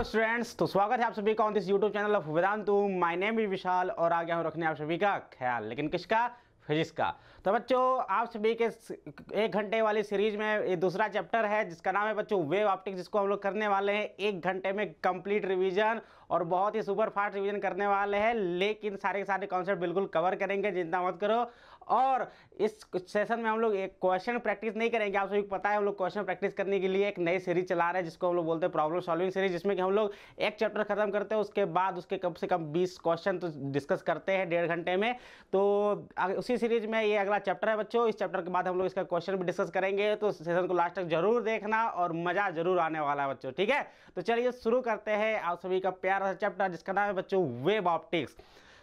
Hello students, तो स्वागत है आप सभी का on this YouTube channel of Vedantu. My name is Vishal और आ गया हूँ रखने आप सभी का ख्याल, लेकिन किसका? फिजिक्स का। तो बच्चों, आप सभी के 1 घंटे वाली सीरीज में ये दूसरा चैप्टर है जिसका नाम है बच्चों वेव ऑप्टिक्स, जिसको हम लोग करने वाले हैं 1 घंटे में कंप्लीट रिवीजन और बहुत ही सुपर फास्ट रिवीजन करने वाले हैं। लेकिन सारे के सारे कॉन्सेप्ट बिल्कुल कवर करेंगे, चिंता मत करो। और इस सेशन में हम लोग एक क्वेश्चन प्रैक्टिस नहीं करेंगे। आप सभी को पता है हम लोग क्वेश्चन प्रैक्टिस करने के लिए एक नई सीरीज चला रहे हैं जिसको हम लोग बोलते हैं प्रॉब्लम सॉल्विंग सीरीज, जिसमें कि हम लोग एक चैप्टर खत्म करते हैं, उसके बाद उसके कम से कम 20 क्वेश्चन तो डिस्कस करते हैं 1.5 घंटे में। तो उसी सीरीज में ये अगला चैप्टर है बच्चों। इस चैप्टर के बाद हम लोग इसका क्वेश्चन भी डिस्कस करेंगे, तो सेशन को लास्ट तक जरूर देखना और मजा जरूर आने वाला है बच्चों, ठीक है। तो चलिए शुरू करते हैं आप सभी का प्यारा सा चैप्टर जिसका नाम है बच्चों वेव ऑप्टिक्स।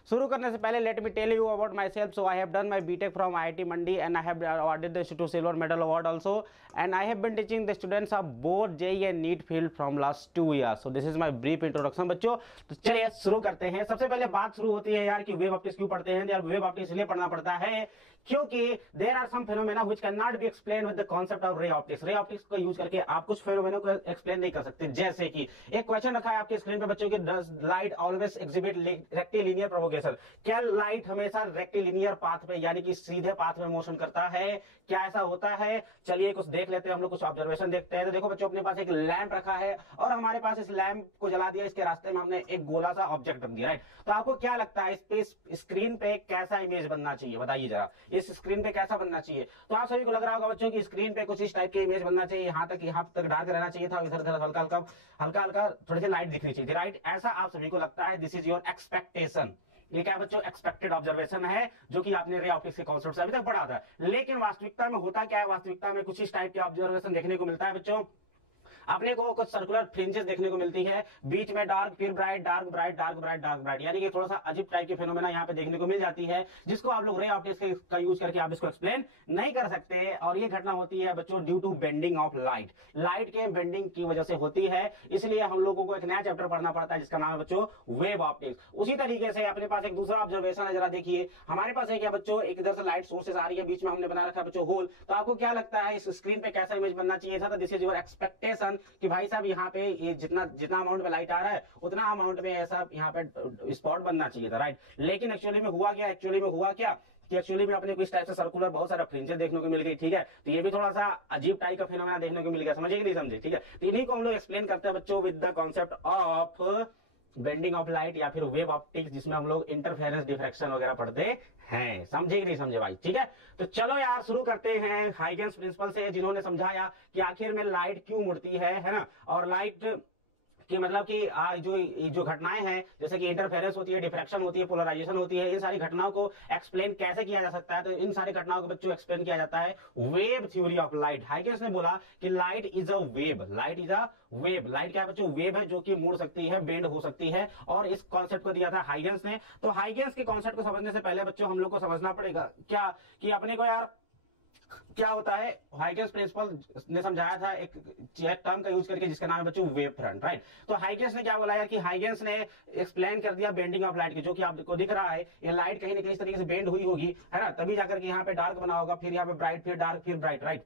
शुरू करने से पहले let me tell you about myself. So I have done my BTech from IIT Mandi and I have awarded the institute silver medal award also, and I have been teaching the students of both JEE and NEET field from last 2 years। So this is my brief introduction बच्चों। तो चलिए शुरू करते हैं। सबसे पहले बात शुरू होती है यार कि वेव ऑप्टिक्स क्यों पढ़ते हैं। यार वेव ऑप्टिक्स इसलिए पढ़ना पड़ता है क्योंकि there are some phenomena which can not be explain with the concept of ray optics. Ray optics को यूज करके आप कुछ फेनोमेना को एक्सप्लेन नहीं कर सकते। जैसे कि एक क्वेश्चन रखा है आपके स्क्रीन पे बच्चों की, does light always exhibit rectilinear propagation. क्या लाइट हमेशा रेक्टिलिनियर पाथ पे यानी कि सीधे पाथ में मोशन करता है? क्या ऐसा होता है? चलिए कुछ देख लेते हैं, हम लोग कुछ ऑब्जर्वेशन देखते हैं। तो देखो बच्चों, अपने पास एक लैंप रखा है और हमारे पास इस लैंप को जला दिया, इसके रास्ते में हमने एक गोला सा ऑब्जेक्ट रख दिया, राइट। तो आपको क्या लगता है इस स्क्रीन पे कैसा इमेज बनना चाहिए? बताइए जरा, इस स्क्रीन पे कैसा बनना चाहिए? तो आप सभी को लग रहा होगा बच्चों की स्क्रीन पे कुछ इस टाइप की इमेज बनना चाहिए, यहाँ तक डार्क रहना चाहिए था, इधर उधर हल्का हल्का थोड़ी सी लाइट दिखनी चाहिए थी, राइट। ऐसा आप सभी को लगता है। This is your expectation. ये क्या बच्चों? एक्सपेक्टेड ऑब्जर्वेशन है जो कि आपने रे ऑप्टिक्स के कॉन्सेप्ट से अभी तक पढ़ा था। लेकिन वास्तविकता में होता क्या है? वास्तविकता में कुछ इस टाइप के ऑब्जर्वेशन देखने को मिलता है बच्चों। अपने को कुछ सर्कुलर फ्रिंजेस देखने को मिलती है, बीच में डार्क फिर bright, dark bright, dark bright, dark bright, यानी कि थोड़ा सा अजीब टाइप की फेनोमेना यहाँ पे देखने को मिल जाती है, जिसको आप लोग रे ऑप्टिक्स का यूज करके आप इसको एक्सप्लेन नहीं कर सकते। और ये घटना होती है बच्चों due to bending of light. Light के बेंडिंग की वजह से होती है, इसलिए हम लोगों को एक नया चैप्टर पढ़ना पड़ता है जिसका नाम है बच्चों वेव ऑप्टिक्स। उसी तरीके से अपने पास एक दूसरा ऑब्जर्वेशन है, जरा देखिए। हमारे पास है क्या बच्चों, एक इधर से लाइट सोर्सेस आ रही है, बीच में हमने बना रखा है बच्चों होल। तो आपको क्या लगता है इस स्क्रीन पे कैसा इमेज बनना चाहिए था? दिस इज योर एक्सपेक्टेशन कि भाई साहब यहाँ पे ये जितना अमाउंट में लाइट आ रहा है उतना अमाउंट में ऐसा यहाँ पे स्पॉट बनना चाहिए था, राइट। लेकिन एक्चुअली में हुआ क्या कि एक्चुअली में अपने को इस टाइप से सर्कुलर बहुत सारा फ्रिंजेस देखने को मिल गई, ठीक है। तो ये भी थोड़ा सा अजीब टाइप का फेनोमेना देखने को मिल गया, समझे कि नहीं समझे, ठीक है। तो इन्हीं को हम लोग एक्सप्लेन करते हैं बच्चों with the concept of bending of light या फिर वेव ऑप्टिक्स, जिसमें हम लोग इंटरफेरेंस डिफ्रैक्शन वगैरह पढ़ते हैं। समझे कि नहीं समझे भाई, ठीक है। तो चलो यार शुरू करते हैं हाइगेंस प्रिंसिपल से, जिन्होंने समझाया कि आखिर में लाइट क्यों मुड़ती है ना। और लाइट कि मतलब कि जो घटनाएं हैं, जैसे कि इंटरफेरेंस होती है, डिफ्रैक्शन होती है, पोलराइजेशन होती है, इन सारी घटनाओं को एक्सप्लेन कैसे किया जा सकता है? तो इन सारी घटनाओं को बच्चों एक्सप्लेन किया जाता है wave theory of light. Huygens ने बोला कि light is a wave. Light is a wave. Light क्या है बच्चों? वेव है जो कि मुड़ सकती है, बेंड हो सकती है, और इस कॉन्सेप्ट को दिया था हाइगेंस ने। तो हाइगेंस के कॉन्सेप्ट को समझने से पहले बच्चों हम लोग को समझना पड़ेगा क्या कि अपने को यार क्या होता है। हाइगेंस प्रिंसिपल ने समझाया था एक टर्म का यूज करके जिसका नाम है बच्चों वेव फ्रंट, राइट। तो हाइगेंस ने क्या बोला यार कि हाइगेंस ने एक्सप्लेन कर दिया बेंडिंग ऑफ लाइट की, जो कि आपको दिख रहा है ये लाइट कहीं ना कहीं इस तरीके से बेंड हुई होगी, है ना, तभी जाकर के यहाँ पे डार्क बना होगा, फिर यहाँ पे ब्राइट, फिर डार्क, फिर ब्राइट, राइट।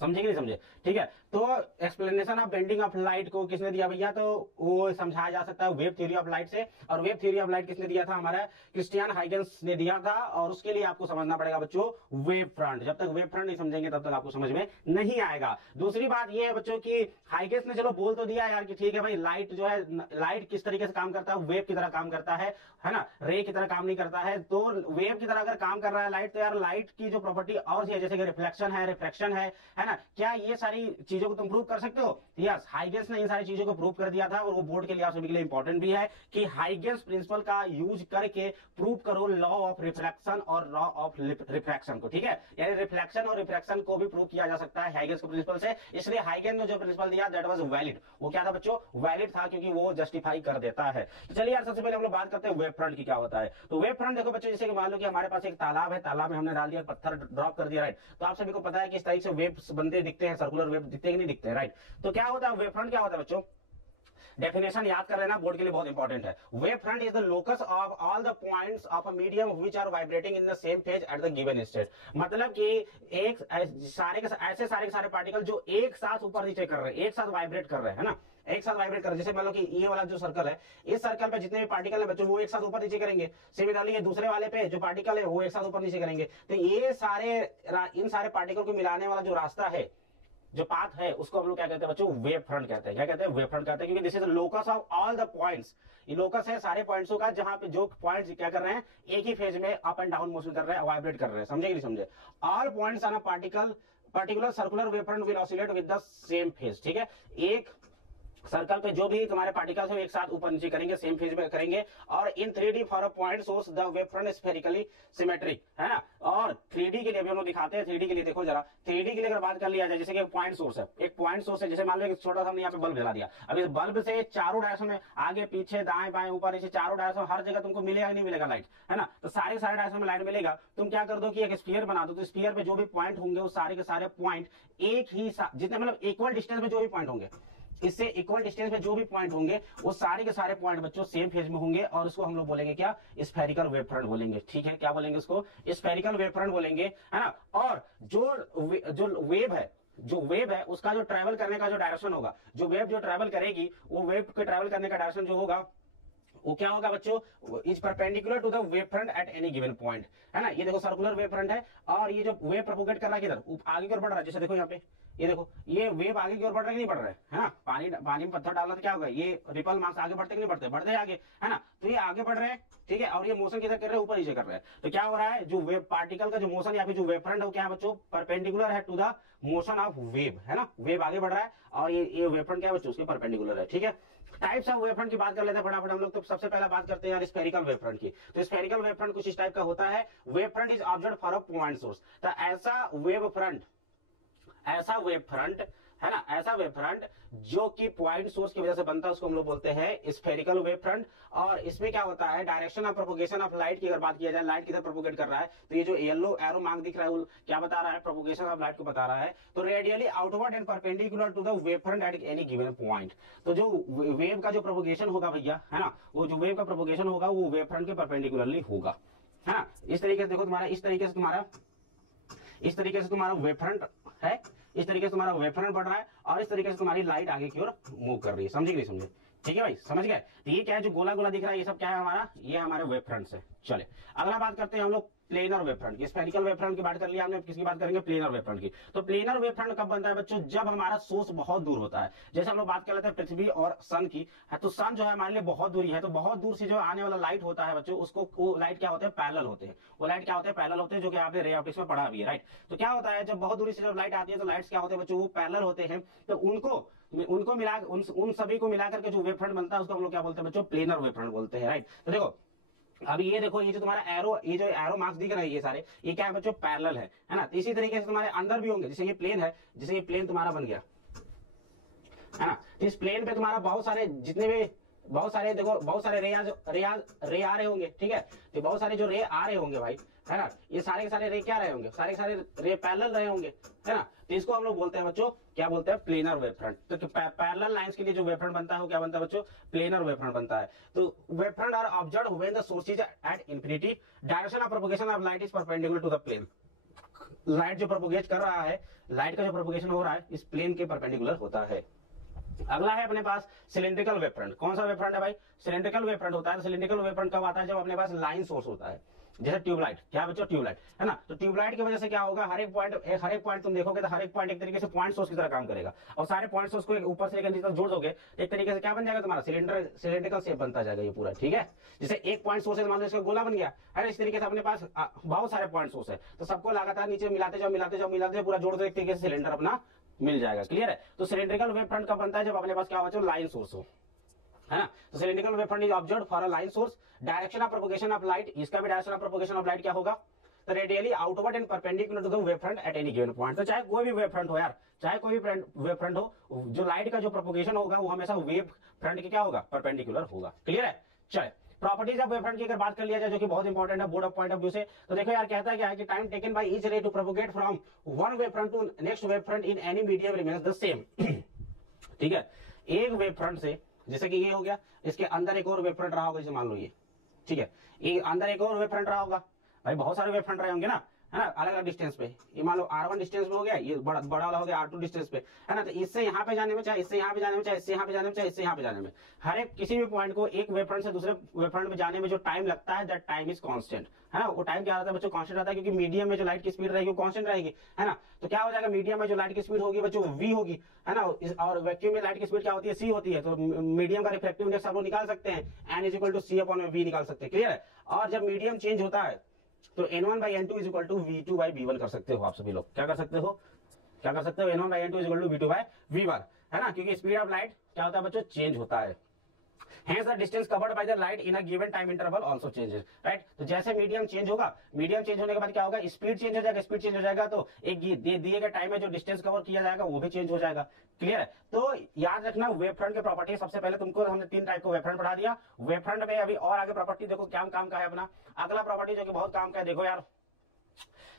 समझे कि नहीं समझे, ठीक है। तो explanation of bending of light को किसने दिया भैया? तो वो समझाया जा सकता है वेव थ्योरी ऑफ लाइट से। और वेव थ्योरी ऑफ लाइट किसने दिया था? हमारा क्रिस्टियन हाइगेंस ने दिया था। और उसके लिए आपको समझना पड़ेगा बच्चों वेव फ्रंट। जब तक वेव फ्रंट नहीं समझेंगे तब तक आपको समझ में नहीं आएगा। दूसरी बात ये है बच्चों की हाइगेंस ने चलो बोल तो दिया यार कि ठीक है भाई, लाइट जो है, लाइट किस तरीके से काम करता है? वेव की तरह काम करता है ना, रे की तरह काम नहीं करता है। तो वेव की तरह अगर काम कर रहा है लाइट, तो यार लाइट की जो प्रॉपर्टी और है, जैसे कि रिफ्लेक्शन है, रिफ्रैक्शन है ना, क्या ये सारी चीजों को तुम प्रूव कर सकते हो? यस, हाइगेंस ने इन सारी चीजों को प्रूव कर दिया था। और वो बोर्ड के लिए आप सभी के लिए इंपॉर्टेंट भी है कि हाइगेंस प्रिंसिपल का यूज करके प्रूव करो लॉ ऑफ रिफ्लेक्शन और लॉ ऑफ रिफ्रैक्शन को, ठीक है। यानी रिफ्लेक्शन और रिफ्रैक्शन को भी प्रूव किया जा सकता है हाइगेंस के प्रिंसिपल से। इसलिए हाइगेंस ने जो प्रिंसिपल दिया दैट वाज वैलिड। वो क्या था बच्चों? वैलिड था, क्योंकि वो जस्टिफाई कर देता है। तो चलिए यार सबसे पहले हम लोग बात करते हैं वेव फ्रंट की क्या होता है। तो वेव फ्रंट देखो बच्चों, जैसे कि मान लो कि हमारे पास एक तालाब है, तालाब में हमने डाल दिया पत्थर, ड्रॉप कर दिया, राइट। तो आप सभी को पता है कि इस तरीके से वेव्स बनते दिखते हैं, सर्कुलर वेव दिखते हैं कि नहीं दिखते हैं, राइट। तो क्या होता है वेव फ्रंट? क्या होता है बच्चों? डेफिनेशन याद कर लेना, बोर्ड के लिए बहुत इंपॉर्टेंट है। Wave front is the locus of all the points of a medium which are vibrating in the same phase at the given state. मतलब कि एक सारे के सारे पार्टिकल जो एक साथ ऊपर नीचे कर रहे हैं, एक साथ वाइब्रेट कर रहे हैं, है ना, एक साथ वाइब्रेट कर रहे हैं। जैसे मान लो कि ये वाला जो सर्कल है, इस सर्कल पे जितने भी पार्टिकल है बच्चों वो एक साथ ऊपर नीचे करेंगे। सिमिलरली ये दूसरे वाले पे जो पार्टिकल है वो एक साथ ऊपर नीचे करेंगे। तो ये इन सारे पार्टिकल को मिलाने वाला जो रास्ता है, जो पाथ है, उसको हम लोग क्या कहते हैं बच्चों, वेव फ्रंट कहते हैं। क्या कहते हैं? वेव फ्रंट कहते हैं, क्योंकि this is locus of all the points. ये लोकस है सारे पॉइंट्सों का, जहां पे जो पॉइंट्स क्या कर रहे हैं, एक ही फेज में अप एंड डाउन मोशन कर रहे हैं, वाइब्रेट कर रहे हैं। समझे कि नहीं समझे? All points on a particular circular wave front will oscillate with the same phase. ठीक है, एक सर्कल पे जो भी तुम्हारे पार्टिकल्स हैं एक साथ ऊपर नीचे करेंगे, सेम फेज में करेंगे। और इन 3D for a point source the wave front spherically symmetric, है ना। और 3D के लिए भी हम लोग दिखाते हैं। 3D के लिए देखो जरा, 3D के लिए अगर बात कर लिया जाए, जैसे कि एक पॉइंट सोर्स है, एक पॉइंट सोर्स है। जैसे मान लो एक छोटा सा हमने यहाँ पे बल्ब जला दिया। अब इस बल्ब से चारों डायरेक्शन में, आगे पीछे दाएं बाएं ऊपर नीचे चारों डायरेक्शन, हर जगह तुमको मिलेगा नहीं मिलेगा लाइट, है ना। तो सारे डायरेक्शन में लाइट मिलेगा। तुम क्या कर दो कि एक स्फीयर बना दो। तो स्फीयर पे जो भी पॉइंट होंगे वो सारे के सारे पॉइंट एक ही जितने मतलब इक्वल डिस्टेंस में जो भी पॉइंट होंगे, इससे इक्वल डिस्टेंस में जो भी पॉइंट होंगे वो सारे के सारे पॉइंट बच्चों सेम फेज में होंगे। और उसको हम लोग बोलेंगे क्या? स्फेरिकल वेव फ्रंट बोलेंगे। ठीक है, क्या बोलेंगे उसको? स्फेरिकल वेव फ्रंट बोलेंगे, है ना। और जो वेव है उसका जो ट्रेवल करने का जो डायरेक्शन होगा, जो वेव जो ट्रेवल करेगी, वो वेव के ट्रेवल करने का डायरेक्शन जो होगा वो क्या होगा बच्चों? Is perpendicular to the wave front at any given point, है ना। ये देखो सर्कुलर वेव फ्रंट है, और ये जो वेव प्रोपोगेट कर रहा है किधर? आगे की ओर बढ़ रहा है। जैसे देखो यहाँ पे, ये देखो ये वेव आगे की ओर बढ़ रहा है कि नहीं बढ़ रहा है ना। पानी में पत्थर डालना तो क्या होगा? ये रिपल मास आगे बढ़ते कि नहीं बढ़ते? बढ़ते आगे, है ना। तो ये आगे बढ़ रहे हैं, ठीक है। और ये मोशन किधर कर रहे हैं? ऊपर नीचे कर रहे हैं। तो क्या हो रहा है? जो वेव पार्टिकल का जो मोशन या फिर जो वेव फ्रंट है, क्या है बच्चों? परपेंडिकुलर है to the motion of wave, है ना। वेव आगे बढ़ रहा है और ये वेव फ्रंट क्या है बच्चों? उसके परपेंडिकुलर है। ठीक है, टाइप्स ऑफ वेव फ्रंट की बात कर लेते हैं फटाफट हम लोग। तो सबसे पहला बात करते हैं यार स्फेरिकल वेव फ्रंट की। तो स्फेरिकल वेव फ्रंट कुछ इस टाइप का होता है। Wave front is observed for a point source. तो ऐसा वेव फ्रंट है ना, ऐसा वेव फ्रंट जो कि पॉइंट सोर्स की वजह से बनता है, उसको हम लोग बोलते हैं स्फेरिकल वेव फ्रंट। और इसमें क्या होता है? Direction of propagation of light की अगर बात किया जाए, लाइट किधर प्रोपोगेट कर रहा है, तो ये जो येलो एरो मार्क दिख रहा है वो क्या बता रहा है? प्रोपोगेशन ऑफ लाइट को बता रहा है। तो radially outward and perpendicular to the wave front at any given point. तो जो वेव का जो प्रोपोगेशन होगा भैया, है ना, वो जो वेव का प्रोपोगेशन होगा वो वेव फ्रंट के परपेंडिकुलरली होगा, है ना। इस तरीके से देखो तुम्हारा, इस तरीके से तुम्हारा वेव फ्रंट है, इस तरीके से तुम्हारा वेव फ्रंट बढ़ रहा है, और इस तरीके से तुम्हारी लाइट आगे की ओर मूव कर रही है। समझे कि नहीं समझे? ठीक है भाई, समझ गए? तो ये क्या है जो गोला गोला दिख रहा है, ये सब क्या है हमारा? ये हमारे वेव फ्रंट से। चले अगला बात करते हैं हम लोग प्लेनर वेव फ्रंट की। स्फेरिकल वेव फ्रंट की बात कर लिया हमने, किसकी बात करेंगे? प्लेनर वेव फ्रंट की। तो प्लेनर वेव फ्रंट कब बनता है बच्चों? जब हमारा सोर्स बहुत दूर होता है। जैसे हम लोग बात कर लेते हैं पृथ्वी और सन की, तो सन जो है हमारे लिए बहुत दूरी है। तो बहुत दूर से जो आने वाला लाइट होता है बच्चों, उसको वो लाइट क्या होते हैं? पैरेलल होते हैं। वो लाइट क्या होते हैं? पैरेलल होते हैं, जो कि आपने रे ऑप्टिक्स में पढ़ा भी है, राइट। तो क्या होता है जब बहुत दूरी से जब लाइट आती है, तो लाइट्स क्या होते हैं बच्चों? वो पैरेलल होते हैं। तो उनको मिला उन सभी को मिलाकर के जो वेव फ्रंट बनता है उसको हम लोग क्या बोलते हैं बच्चों? प्लेनर वेव फ्रंट बोलते हैं, राइट। तो देखो अब ये देखो, ये जो तुम्हारा एरो, ये जो एरो मार्क्स दिख रहा है, ये सारे ये क्या है बच्चों? पैरेलल है ना। तो इसी तरीके से तुम्हारे अंदर भी होंगे। जैसे ये प्लेन है, जैसे ये प्लेन तुम्हारा बन गया, है ना। तो इस प्लेन पे तुम्हारा बहुत सारे जितने भी बहुत सारे देखो बहुत सारे रे आ रहे होंगे, ठीक है। तो बहुत सारे जो रे आ रहे होंगे भाई, है ना, ये सारे के सारे रे क्या रहे होंगे? सारे के सारे रे पैरेलल रहे होंगे, है ना। तो इसको हम लोग बोलते हैं बच्चों, क्या बोलते हैं? Planar wave front. तो पैरेलल लाइंस के लिए जो वेव फ्रंट बनता है वो क्या बनता है बच्चों? प्लेनर वेव फ्रंट बनता है। तो wave front are observed when the source is at infinity, direction of propagation of light is perpendicular to the plane. Light जो प्रोपोगेट कर रहा है, लाइट का जो प्रोपोगेशन हो रहा है इस प्लेन के परपेंडिकुलर होता है। अगला है अपने पास सिलिंड्रिकल वेव फ्रंट। कौन सा वेव फ्रंट है भाई? सिलिंड्रिकल वेव फ्रंट होता है। सिलिंड्रिकल वेव फ्रंट कब आता है? जब अपने पास लाइन सोर्स होता है, जैसे ट्यूबलाइट। क्या बच्चों? ट्यूबलाइट, है ना। तो ट्यूबलाइट की वजह से क्या होगा? हर एक पॉइंट तुम देखोगे तो हर एक पॉइंट एक तरीके से पॉइंट सोर्स की तरह काम करेगा, और सारे पॉइंट सोर्स को ऊपर से नीचे तक जोड़ दोगे, एक तरीके से क्या बन जाएगा तुम्हारा? सिलिंड्रिकल शेप बनता जाएगा ये पूरा, ठीक है। जैसे एक पॉइंट सोर्स है, मान लो इसका गोला बन गया, है ना। इस तरीके से अपने पास बहुत सारे पॉइंट सोर्स है, तो सबको लगातार नीचे मिलाते जाओ पूरा जोड़ दो, एक तरीके से सिलेंडर अपना मिल जाएगा। क्लियर है? तो सिलिंड्रिकल वेव फ्रंट कब बनता है? जब अपने पास क्या हो? लाइन सोर्स हो, है ना। तो cylindrical wave front is observed for a line source, direction of propagation of light, इसका भी direction of propagation of light क्या होगा? तो radially outward and perpendicular to the wave front at any given point. तो चाहे कोई भी wave front हो यार, चाहे कोई भी वेव फ्रंट हो, जो लाइट का जो प्रोपगेशन होगा वो हमेशा वेव फ्रंट के क्या होगा? परपेंडिकुलर होगा। क्लियर है? चले प्रॉपर्टीज ऑफ वेव फ्रंट की अगर बात कर लिया जाए, जो कि बहुत इंपॉर्टेंट है board of point of view से, तो देखो यार कहता है क्या है कि time taken by each ray to propagate from one wave front to next wave front in any medium remains the same. ठीक है, एक वेव फ्रंट से जैसे कि ये हो गया, इसके अंदर एक और वेव फ्रंट रहा होगा, जैसे मान लो ये, ठीक है, ये अंदर एक और वेव फ्रंट रहा होगा, भाई बहुत सारे वेव फ्रंट रहे होंगे ना, है ना, अलग अलग डिस्टेंस पे। ये मान लो R1 डिस्टेंस पे हो गया, ये बड़ा वाला हो गया R2 डिस्टेंस पे, है ना। तो इससे यहाँ पे जाने में, चाहे इससे यहाँ पे जाने में, चाहे इससे यहाँ पे जाने में, चाहे इससे यहाँ पे जाने में, हर एक किसी भी पॉइंट को एक वेव फ्रंट से दूसरे वेव फ्रंट में जाने में जो टाइम लगता है, दैट टाइम इज कांस्टेंट, है ना। वो टाइम क्या रहता है बच्चों, कांस्टेंट रहता है, क्योंकि मीडियम में जो लाइट की स्पीड रहेगी वो कांस्टेंट रहेगी, है ना। तो क्या हो जाएगा, मीडियम में जो लाइट की स्पीड होगी बच्चों v होगी, है ना। और वैक्यूम में लाइट की स्पीड क्या होती है, c होती है। तो मीडियम का रिफ्लेक्टिव इंडेक्स आप लोग निकाल सकते हैं, n = c/v निकाल सकते हैं, क्लियर है। और जब मीडियम चेंज होता है तो n1/n2 = v2/v1 कर सकते हो आप सभी लोग। क्या कर सकते हो, क्या कर सकते हो, n1/n2 = v2/v1, है ना, क्योंकि स्पीड ऑफ लाइट क्या होता है बच्चों, चेंज होता है। Hence the distance covered by the light in a given time interval also changes, right? तो जैसे मीडियम चेंज होगा, मीडियम चेंज होने के बाद क्या होगा, स्पीड चेंज हो जाएगा, स्पीड चेंज हो जाएगा तो एक दिए गए टाइम में जो डिस्टेंस कवर किया जाएगा वो भी चेंज हो जाएगा, क्लियर है। तो याद रखना वेव फ्रंट के प्रॉपर्टी, सबसे पहले तुमको हमने 3 टाइप को वेव फ्रंट पढ़ा दिया। वेव फ्रंट में अभी और आगे प्रॉपर्टी देखो क्या काम का है अपना। अगला प्रॉपर्टी जो कि बहुत काम का है, देखो यार,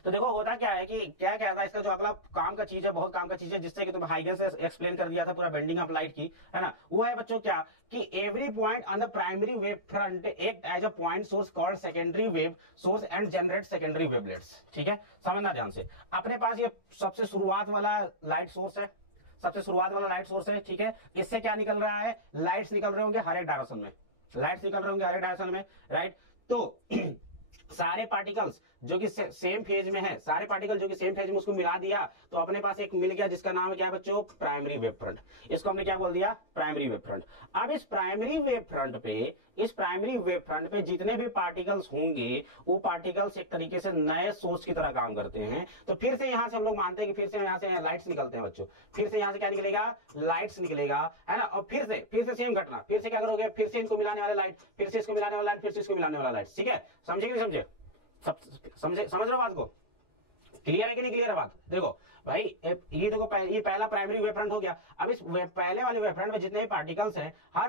तो देखो होता क्या है कि क्या कहता है इसका जो अगला काम का चीज है, बहुत काम का चीज है, जिससे कि तुम हाइगेंस से एक्सप्लेन कर दिया था पूरा बेंडिंग ऑफ लाइट की, है ना। वो है बच्चों क्या कि every point on the primary wave front act as a point source called secondary wave source and generate secondary wavelets, ठीक है, समझना ध्यान से। अपने पास ये सबसे शुरुआत वाला लाइट सोर्स है, सबसे शुरुआत वाला लाइट सोर्स है, ठीक है। इससे क्या निकल रहा है, लाइट्स निकल रहे होंगे हर एक डायरेक्शन में, लाइट्स निकल रहे होंगे हर एक डायरेक्शन में, राइट। तो सारे पार्टिकल्स जो कि सेम फेज में है, सारे पार्टिकल जो कि सेम फेज में, उसको मिला दिया तो अपने पास एक मिल गया जिसका नाम है क्या बच्चों, प्राइमरी वेव फ्रंट। इसको हमने क्या बोल दिया, प्राइमरी वेव फ्रंट। अब इस प्राइमरी वेव फ्रंट पे, इस प्राइमरी वेव फ्रंट पे जितने भी पार्टिकल्स होंगे वो पार्टिकल्स एक तरीके से नए सोर्स की तरह काम करते हैं। तो फिर से यहां से हम लोग मानते हैं कि फिर से यहां से लाइट्स निकलते हैं बच्चों, फिर से यहां से क्या निकलेगा, लाइट्स निकलेगा, है ना। और फिर से सेम घटना, फिर से क्या करोगे, फिर से इनको मिलाने वाले लाइट, फिर से इसको मिलाने वाला लाइट, फिर से इसको मिलाने वाला लाइट, ठीक है। समझे कि नहीं समझे, समझ रहे हो बात को, क्लियर है कि नहीं क्लियर है बात। देखो भाई ये देखो ये पहला प्राइमरी वेव फ्रंट हो गया। अब इस पहले वाले वेव फ्रंट में जितने भी पार्टिकल्स हैं, हर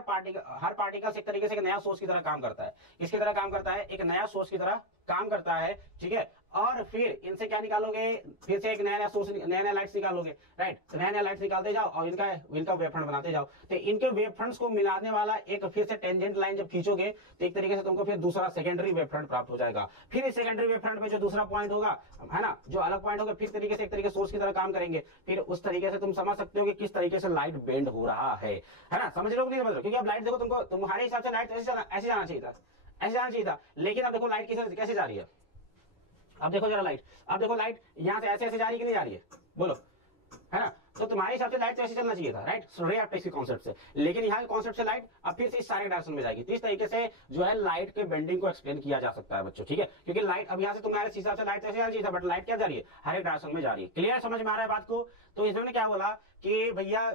पार्टिकल्स एक तरीके से एक नया सोर्स की तरह काम करता है, इसकी तरह काम करता है, एक नया सोर्स की तरह काम करता है, ठीक है। और फिर इनसे क्या निकालोगे, फिर से एक नया सोर्स, नया लाइट्स निकालोगे, राइट। तो नया लाइट्स निकालते जाओ और इनका वेव फ्रंट बनाते जाओ। तो इनके वेव फ्रंट्स को मिलाने वाला एक फिर से टेंजेंट लाइन जब खींचोगे तो एक तरीके से तुमको फिर दूसरा सेकेंडरी वेव फ्रंट प्राप्त हो जाएगा। फिर इस सेकेंडरी वेव फ्रंट पे जो दूसरा पॉइंट होगा, है ना, जो अलग पॉइंट होगा, फिर तरीके से एक तरीके सोर्स की तरह काम करेंगे। फिर उस तरीके से तुम समझ सकते हो कि किस तरीके से लाइट बेंड हो रहा है ना। समझ रहे हो नहीं समझ रहे हो, क्योंकि अब लाइट देखो तुमको, तुम्हारे हिसाब से लाइट ऐसे जाना चाहिए था, ऐसे जाना चाहिए था, लेकिन अब देखो लाइट कैसे जा रही है। अब देखो जरा लाइट, अब देखो लाइट यहां से ऐसे जा रही है कि नहीं जा रही है, बोलो, है ना। तो तुम्हारे हिसाब से लाइट तो ऐसे चलना चाहिए था, राइट, रे ऑप्टिक्स के कॉन्सेप्ट से, लेकिन यहाँ के कॉन्सेप्ट से लाइट अब फिर से इस सारे डायरेक्शन में जाएगी। तो इस तरीके से जो है लाइट के बेंडिंग को एक्सप्लेन किया जा सकता है बच्चों, ठीक है। क्योंकि लाइट अब यहाँ से तुम्हारे हिसाब से लाइट ऐसे जाना चाहिए था, बट लाइट क्या जा रही है, हर एक डायरेक्शन में जा रही है। क्लियर समझ में आ रहा है बात को। तो इन्होंने क्या बोला कि भैया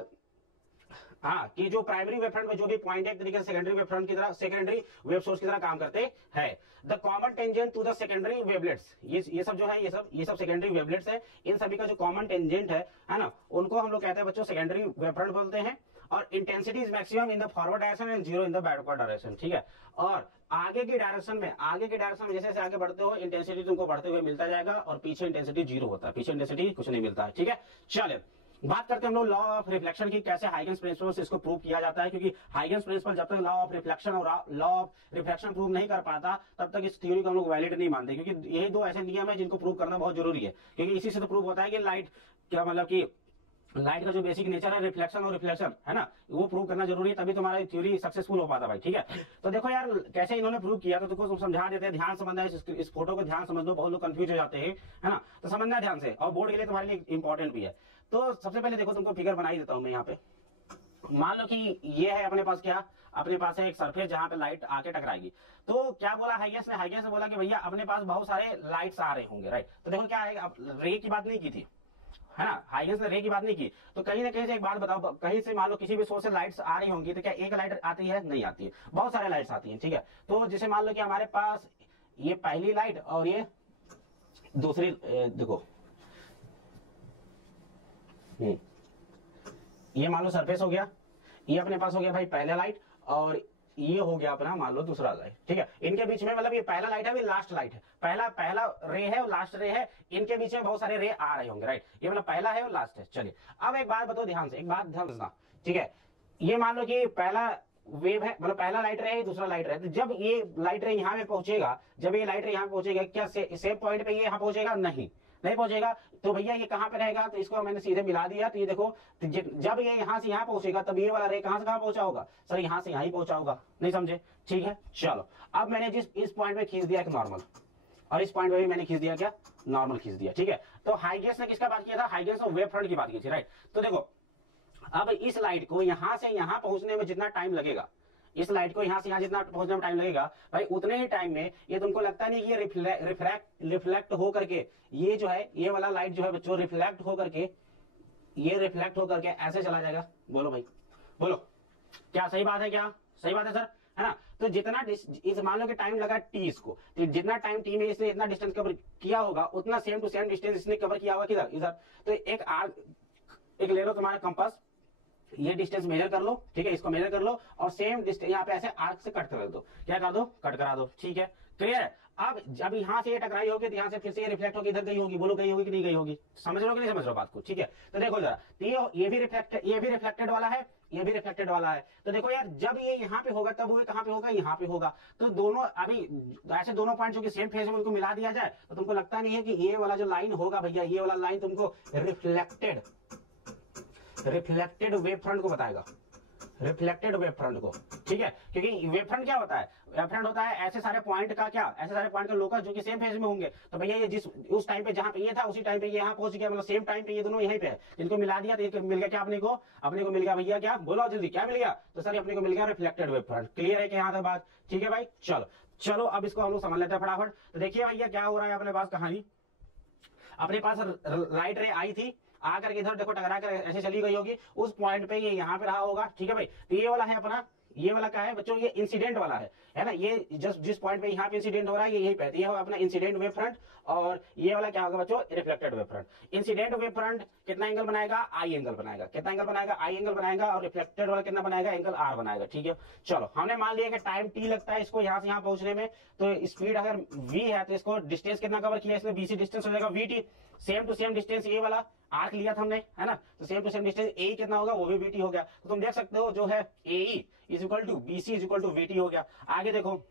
हाँ, कि जो प्राइमरी वेव फ्रंट में जो भी पॉइंट है एक तरीके से सेकेंडरी वेव फ्रंट की तरह, सेकेंडरी वेव सोर्स की तरह काम करते हैं। The common tangent to the secondary wavelets, ये सब जो है, ये सब सेकेंडरी वेवलेट्स है। इन सभी का जो कॉमन टेंजेंट है ना, उनको हम लोग कहते हैं बच्चों सेकेंडरी वेव फ्रंट बोलते हैं। और intensity is maximum in the forward direction and zero in the backward direction, ठीक है। और आगे की डायरेक्शन में जैसे जैसे आगे बढ़ते हो इंटेंसिटी तुमको बढ़ते हुए मिलता जाएगा, और पीछे इंटेंसिटी जीरो होता है, पीछे इंटेंसिटी कुछ नहीं मिलता है, ठीक है। चलिए बात करते हैं हम लोग लॉ ऑफ रिफ्लेक्शन की, कैसे हाइगेंस प्रिंसिपल से इसको प्रूव किया जाता है। क्योंकि हाइगेंस प्रिंसिपल जब तक लॉ ऑफ रिफ्लेक्शन और लॉ ऑफ रिफ्लेक्शन प्रूव नहीं कर पाता तब तक इस थ्योरी को हम लोग वैलिड नहीं मानते, क्योंकि यही दो ऐसे नियम है जिनको प्रूव करना बहुत जरूरी है। क्योंकि इसी से तो प्रूव होता है कि लाइट क्या मतलब कि लाइट का जो बेसिक नेचर है रिफ्लेक्शन और रिफ्लेक्शन, है ना, वो प्रूव करना जरूरी है, तभी तुम्हारा थ्योरी सक्सेसफुल हो पाता भाई, ठीक है। तो देखो यार कैसे इन्होंने प्रूव किया, तो तुमको समझा देते हैं, ध्यान समझना है, इस फोटो को ध्यान समझ लो, बहुत लोग कंफ्यूज हो जाते हैं, है ना। तो समझना ध्यान से, और बोर्ड के लिए तुम्हारे लिए इंपॉर्टेंट भी है। तो सबसे पहले देखो तुमको फिगर बना ही देता हूं मैं यहाँ पे। मान लो कि ये है अपने पास क्या, अपने पास है एक सरफेस जहां पे लाइट आके टकराएगी। तो क्या बोला हाइगेंस ने बोला कि भैया अपने पास बहुत सारे लाइट्स आ रहे होंगे, राइट। तो देखो क्या है, अब रे की बात नहीं की थी, है ना, हाइगेंस ने रे की बात नहीं की। तो कहीं ना कहीं से एक बात बताओ, कहीं से मान लो किसी भी सोर्स से लाइट्स आ रही होंगी, तो क्या एक लाइट आती है, नहीं आती है, बहुत सारे लाइट्स आती हैं, ठीक है। तो जैसे मान लो कि हमारे पास ये पहली लाइट और ये दूसरी, देखो ये मान लो सरफेस हो गया, ये अपने पास हो गया भाई पहला लाइट, और ये हो गया अपना मान लो दूसरा लाइट, ठीक है। इनके बीच में मतलब ये पहला लाइट है, ये लास्ट लाइट है, पहला रे है और लास्ट रे है, इनके बीच में बहुत सारे रे आ रहे होंगे, राइट। ये मतलब पहला है और लास्ट है। चलिए अब एक बात बताओ ध्यान से, एक बात ध्यान रखना, ठीक है। ये मान लो कि पहला वेव है, मतलब पहला लाइट रे है, दूसरा लाइट रे है। तो जब ये लाइट रे यहाँ पे पहुंचेगा, जब ये लाइट रे यहाँ पहुंचेगा, क्या सेम पॉइंट पे ये यहाँ पहुंचेगा? नहीं, नहीं पहुंचेगा। तो भैया ये कहां पे रहेगा? तो इसको मैंने सीधे मिला दिया। तो ये देखो, तो जब ये यहां से यहां पहुंचेगा, तब ये वाला रे कहां से कहां पहुंचा होगा? सर यहां से यहां ही पहुंचा होगा। नहीं समझे? ठीक है, चलो अब मैंने इस पॉइंट पे खींच दिया एक नॉर्मल, और इस पॉइंट पे भी मैंने खींच दिया क्या? नॉर्मल खींच दिया। ठीक है, तो हाइगेंस ने किसका बात किया था? हाइगेंस और वेव फ्रंट की बात की थी, राइट। तो देखो अब इस लाइट को यहां से यहां पहुंचने में जितना टाइम लगेगा, इस लाइट को यहां से यहां जितना पहुंचने में टाइम लगेगा भाई, उतने ही टाइम में ये तुमको लगता नहीं कि ये रिफ्लेक्ट हो करके, ये जो है ये वाला लाइट जो है बच्चों रिफ्लेक्ट हो करके, ये रिफ्लेक्ट हो करके ऐसे चला जाएगा? बोलो भाई, बोलो, क्या सही बात है? क्या सही बात है सर? है ना। तो जितना इस मान लो कि टाइम लगा टी इसको, तो जितना टाइम टी में इसने इतना डिस्टेंस कवर किया होगा, उतना सेम टू सेम डिस्टेंस इसने कवर किया होगा किधर? इधर। तो एक ले लो तुम्हारा कंपास, ये डिस्टेंस मेजर कर लो, ठीक है, इसको मेजर कर लो, और सेम डिस्टेंस यहाँ पे ऐसे आर्क से कट कर दो। क्या कर दो? कट करा दो। ठीक है, क्लियर है। अब जब यहाँ से ये टकराई होगी, तो यहाँ से फिर से ये रिफ्लेक्ट होगी, इधर गई होगी। बोलो गई होगी कि नहीं गई होगी? समझ रहे हो कि नहीं समझ रहे हो बात को? ठीक है, तो देखो जरा, ये भी रिफ्लेक्टेड वाला है, ये भी रिफ्लेक्टेड वाला है। तो देखो यार, जब ये यहाँ पे होगा, तब वो कहाँ पे होगा? यहाँ पे होगा। तो दोनों अभी ऐसे दोनों पॉइंट जो कि सेम फेज में उनको मिला दिया जाए, तो तुमको लगता नहीं है कि ये वाला जो लाइन होगा भैया, ये वाला लाइन तुमको रिफ्लेक्टेड वेव फ्रंट को बताएगा, रिफ्लेक्टेड वेव फ्रंट को। ठीक है, क्योंकि वेव फ्रंट क्या होता है? वेव फ्रंट होता है ऐसे सारे पॉइंट का क्या? ऐसे सारे पॉइंट का लोकस जो कि सेम फेज में होंगे। तो भैया ये जिस उस टाइम पे जहां पे ये था, उसी टाइम पे ये यहाँ पहुंच गया, मतलब सेम टाइम पे ये दोनों यहीं पे है। इनको मिला दिया तो मिल गया क्या अपने को? अपने को मिल गया भैया क्या? बोलो जल्दी, क्या मिल गया? तो सर अपने को मिल गया रिफ्लेक्टेड वेव फ्रंट। क्लियर है कि यहाँ तक बात? ठीक है भाई, चलो चलो अब इसको हम लोग समझ लेते हैं फटाफट। तो देखिए भैया क्या हो रहा है अपने पास कहानी। अपने पास लाइट रे आई थी, आकर के इधर देखो टकरा कर ऐसे चली गई होगी, उस पॉइंट पे ये यहाँ पे रहा होगा। ठीक है भाई, तो ये वाला है अपना, ये वाला क्या है बच्चों? ये इंसिडेंट वाला है ना। ये जस्ट जिस पॉइंट पे यहाँ पे इंसिडेंट हो रहा है, ये यही पे, ये है अपना इंसिडेंट वेव फ्रंट, और ये वाला क्या होगा बच्चों? Reflected wave front. Incident wave front कितना एंगल बनाएगा? आई एंगल बनाएगा। कितना एंगल बनाएगा? आई एंगल बनाएगा। और रिफ्लेक्टेड वाला कितना बनाएगा? एंगल आर बनाएगा। ठीक है, चलो हमने मान लिया कि टाइम टी लगता है इसको यहाँ से यहाँ पहुंचने में, तो स्पीड अगर v है, तो इसको डिस्टेंस कितना कवर किया इसने? bc डिस्टेंस हो जाएगा vt। Same to same distance ये वाला आर्क लिया था हमने, है ना, तो same to same distance A कितना होगा? वो भी vt हो गया। तो तुम देख सकते हो जो है AE is equal to BC is equal to VT हो गया। आगे देखो,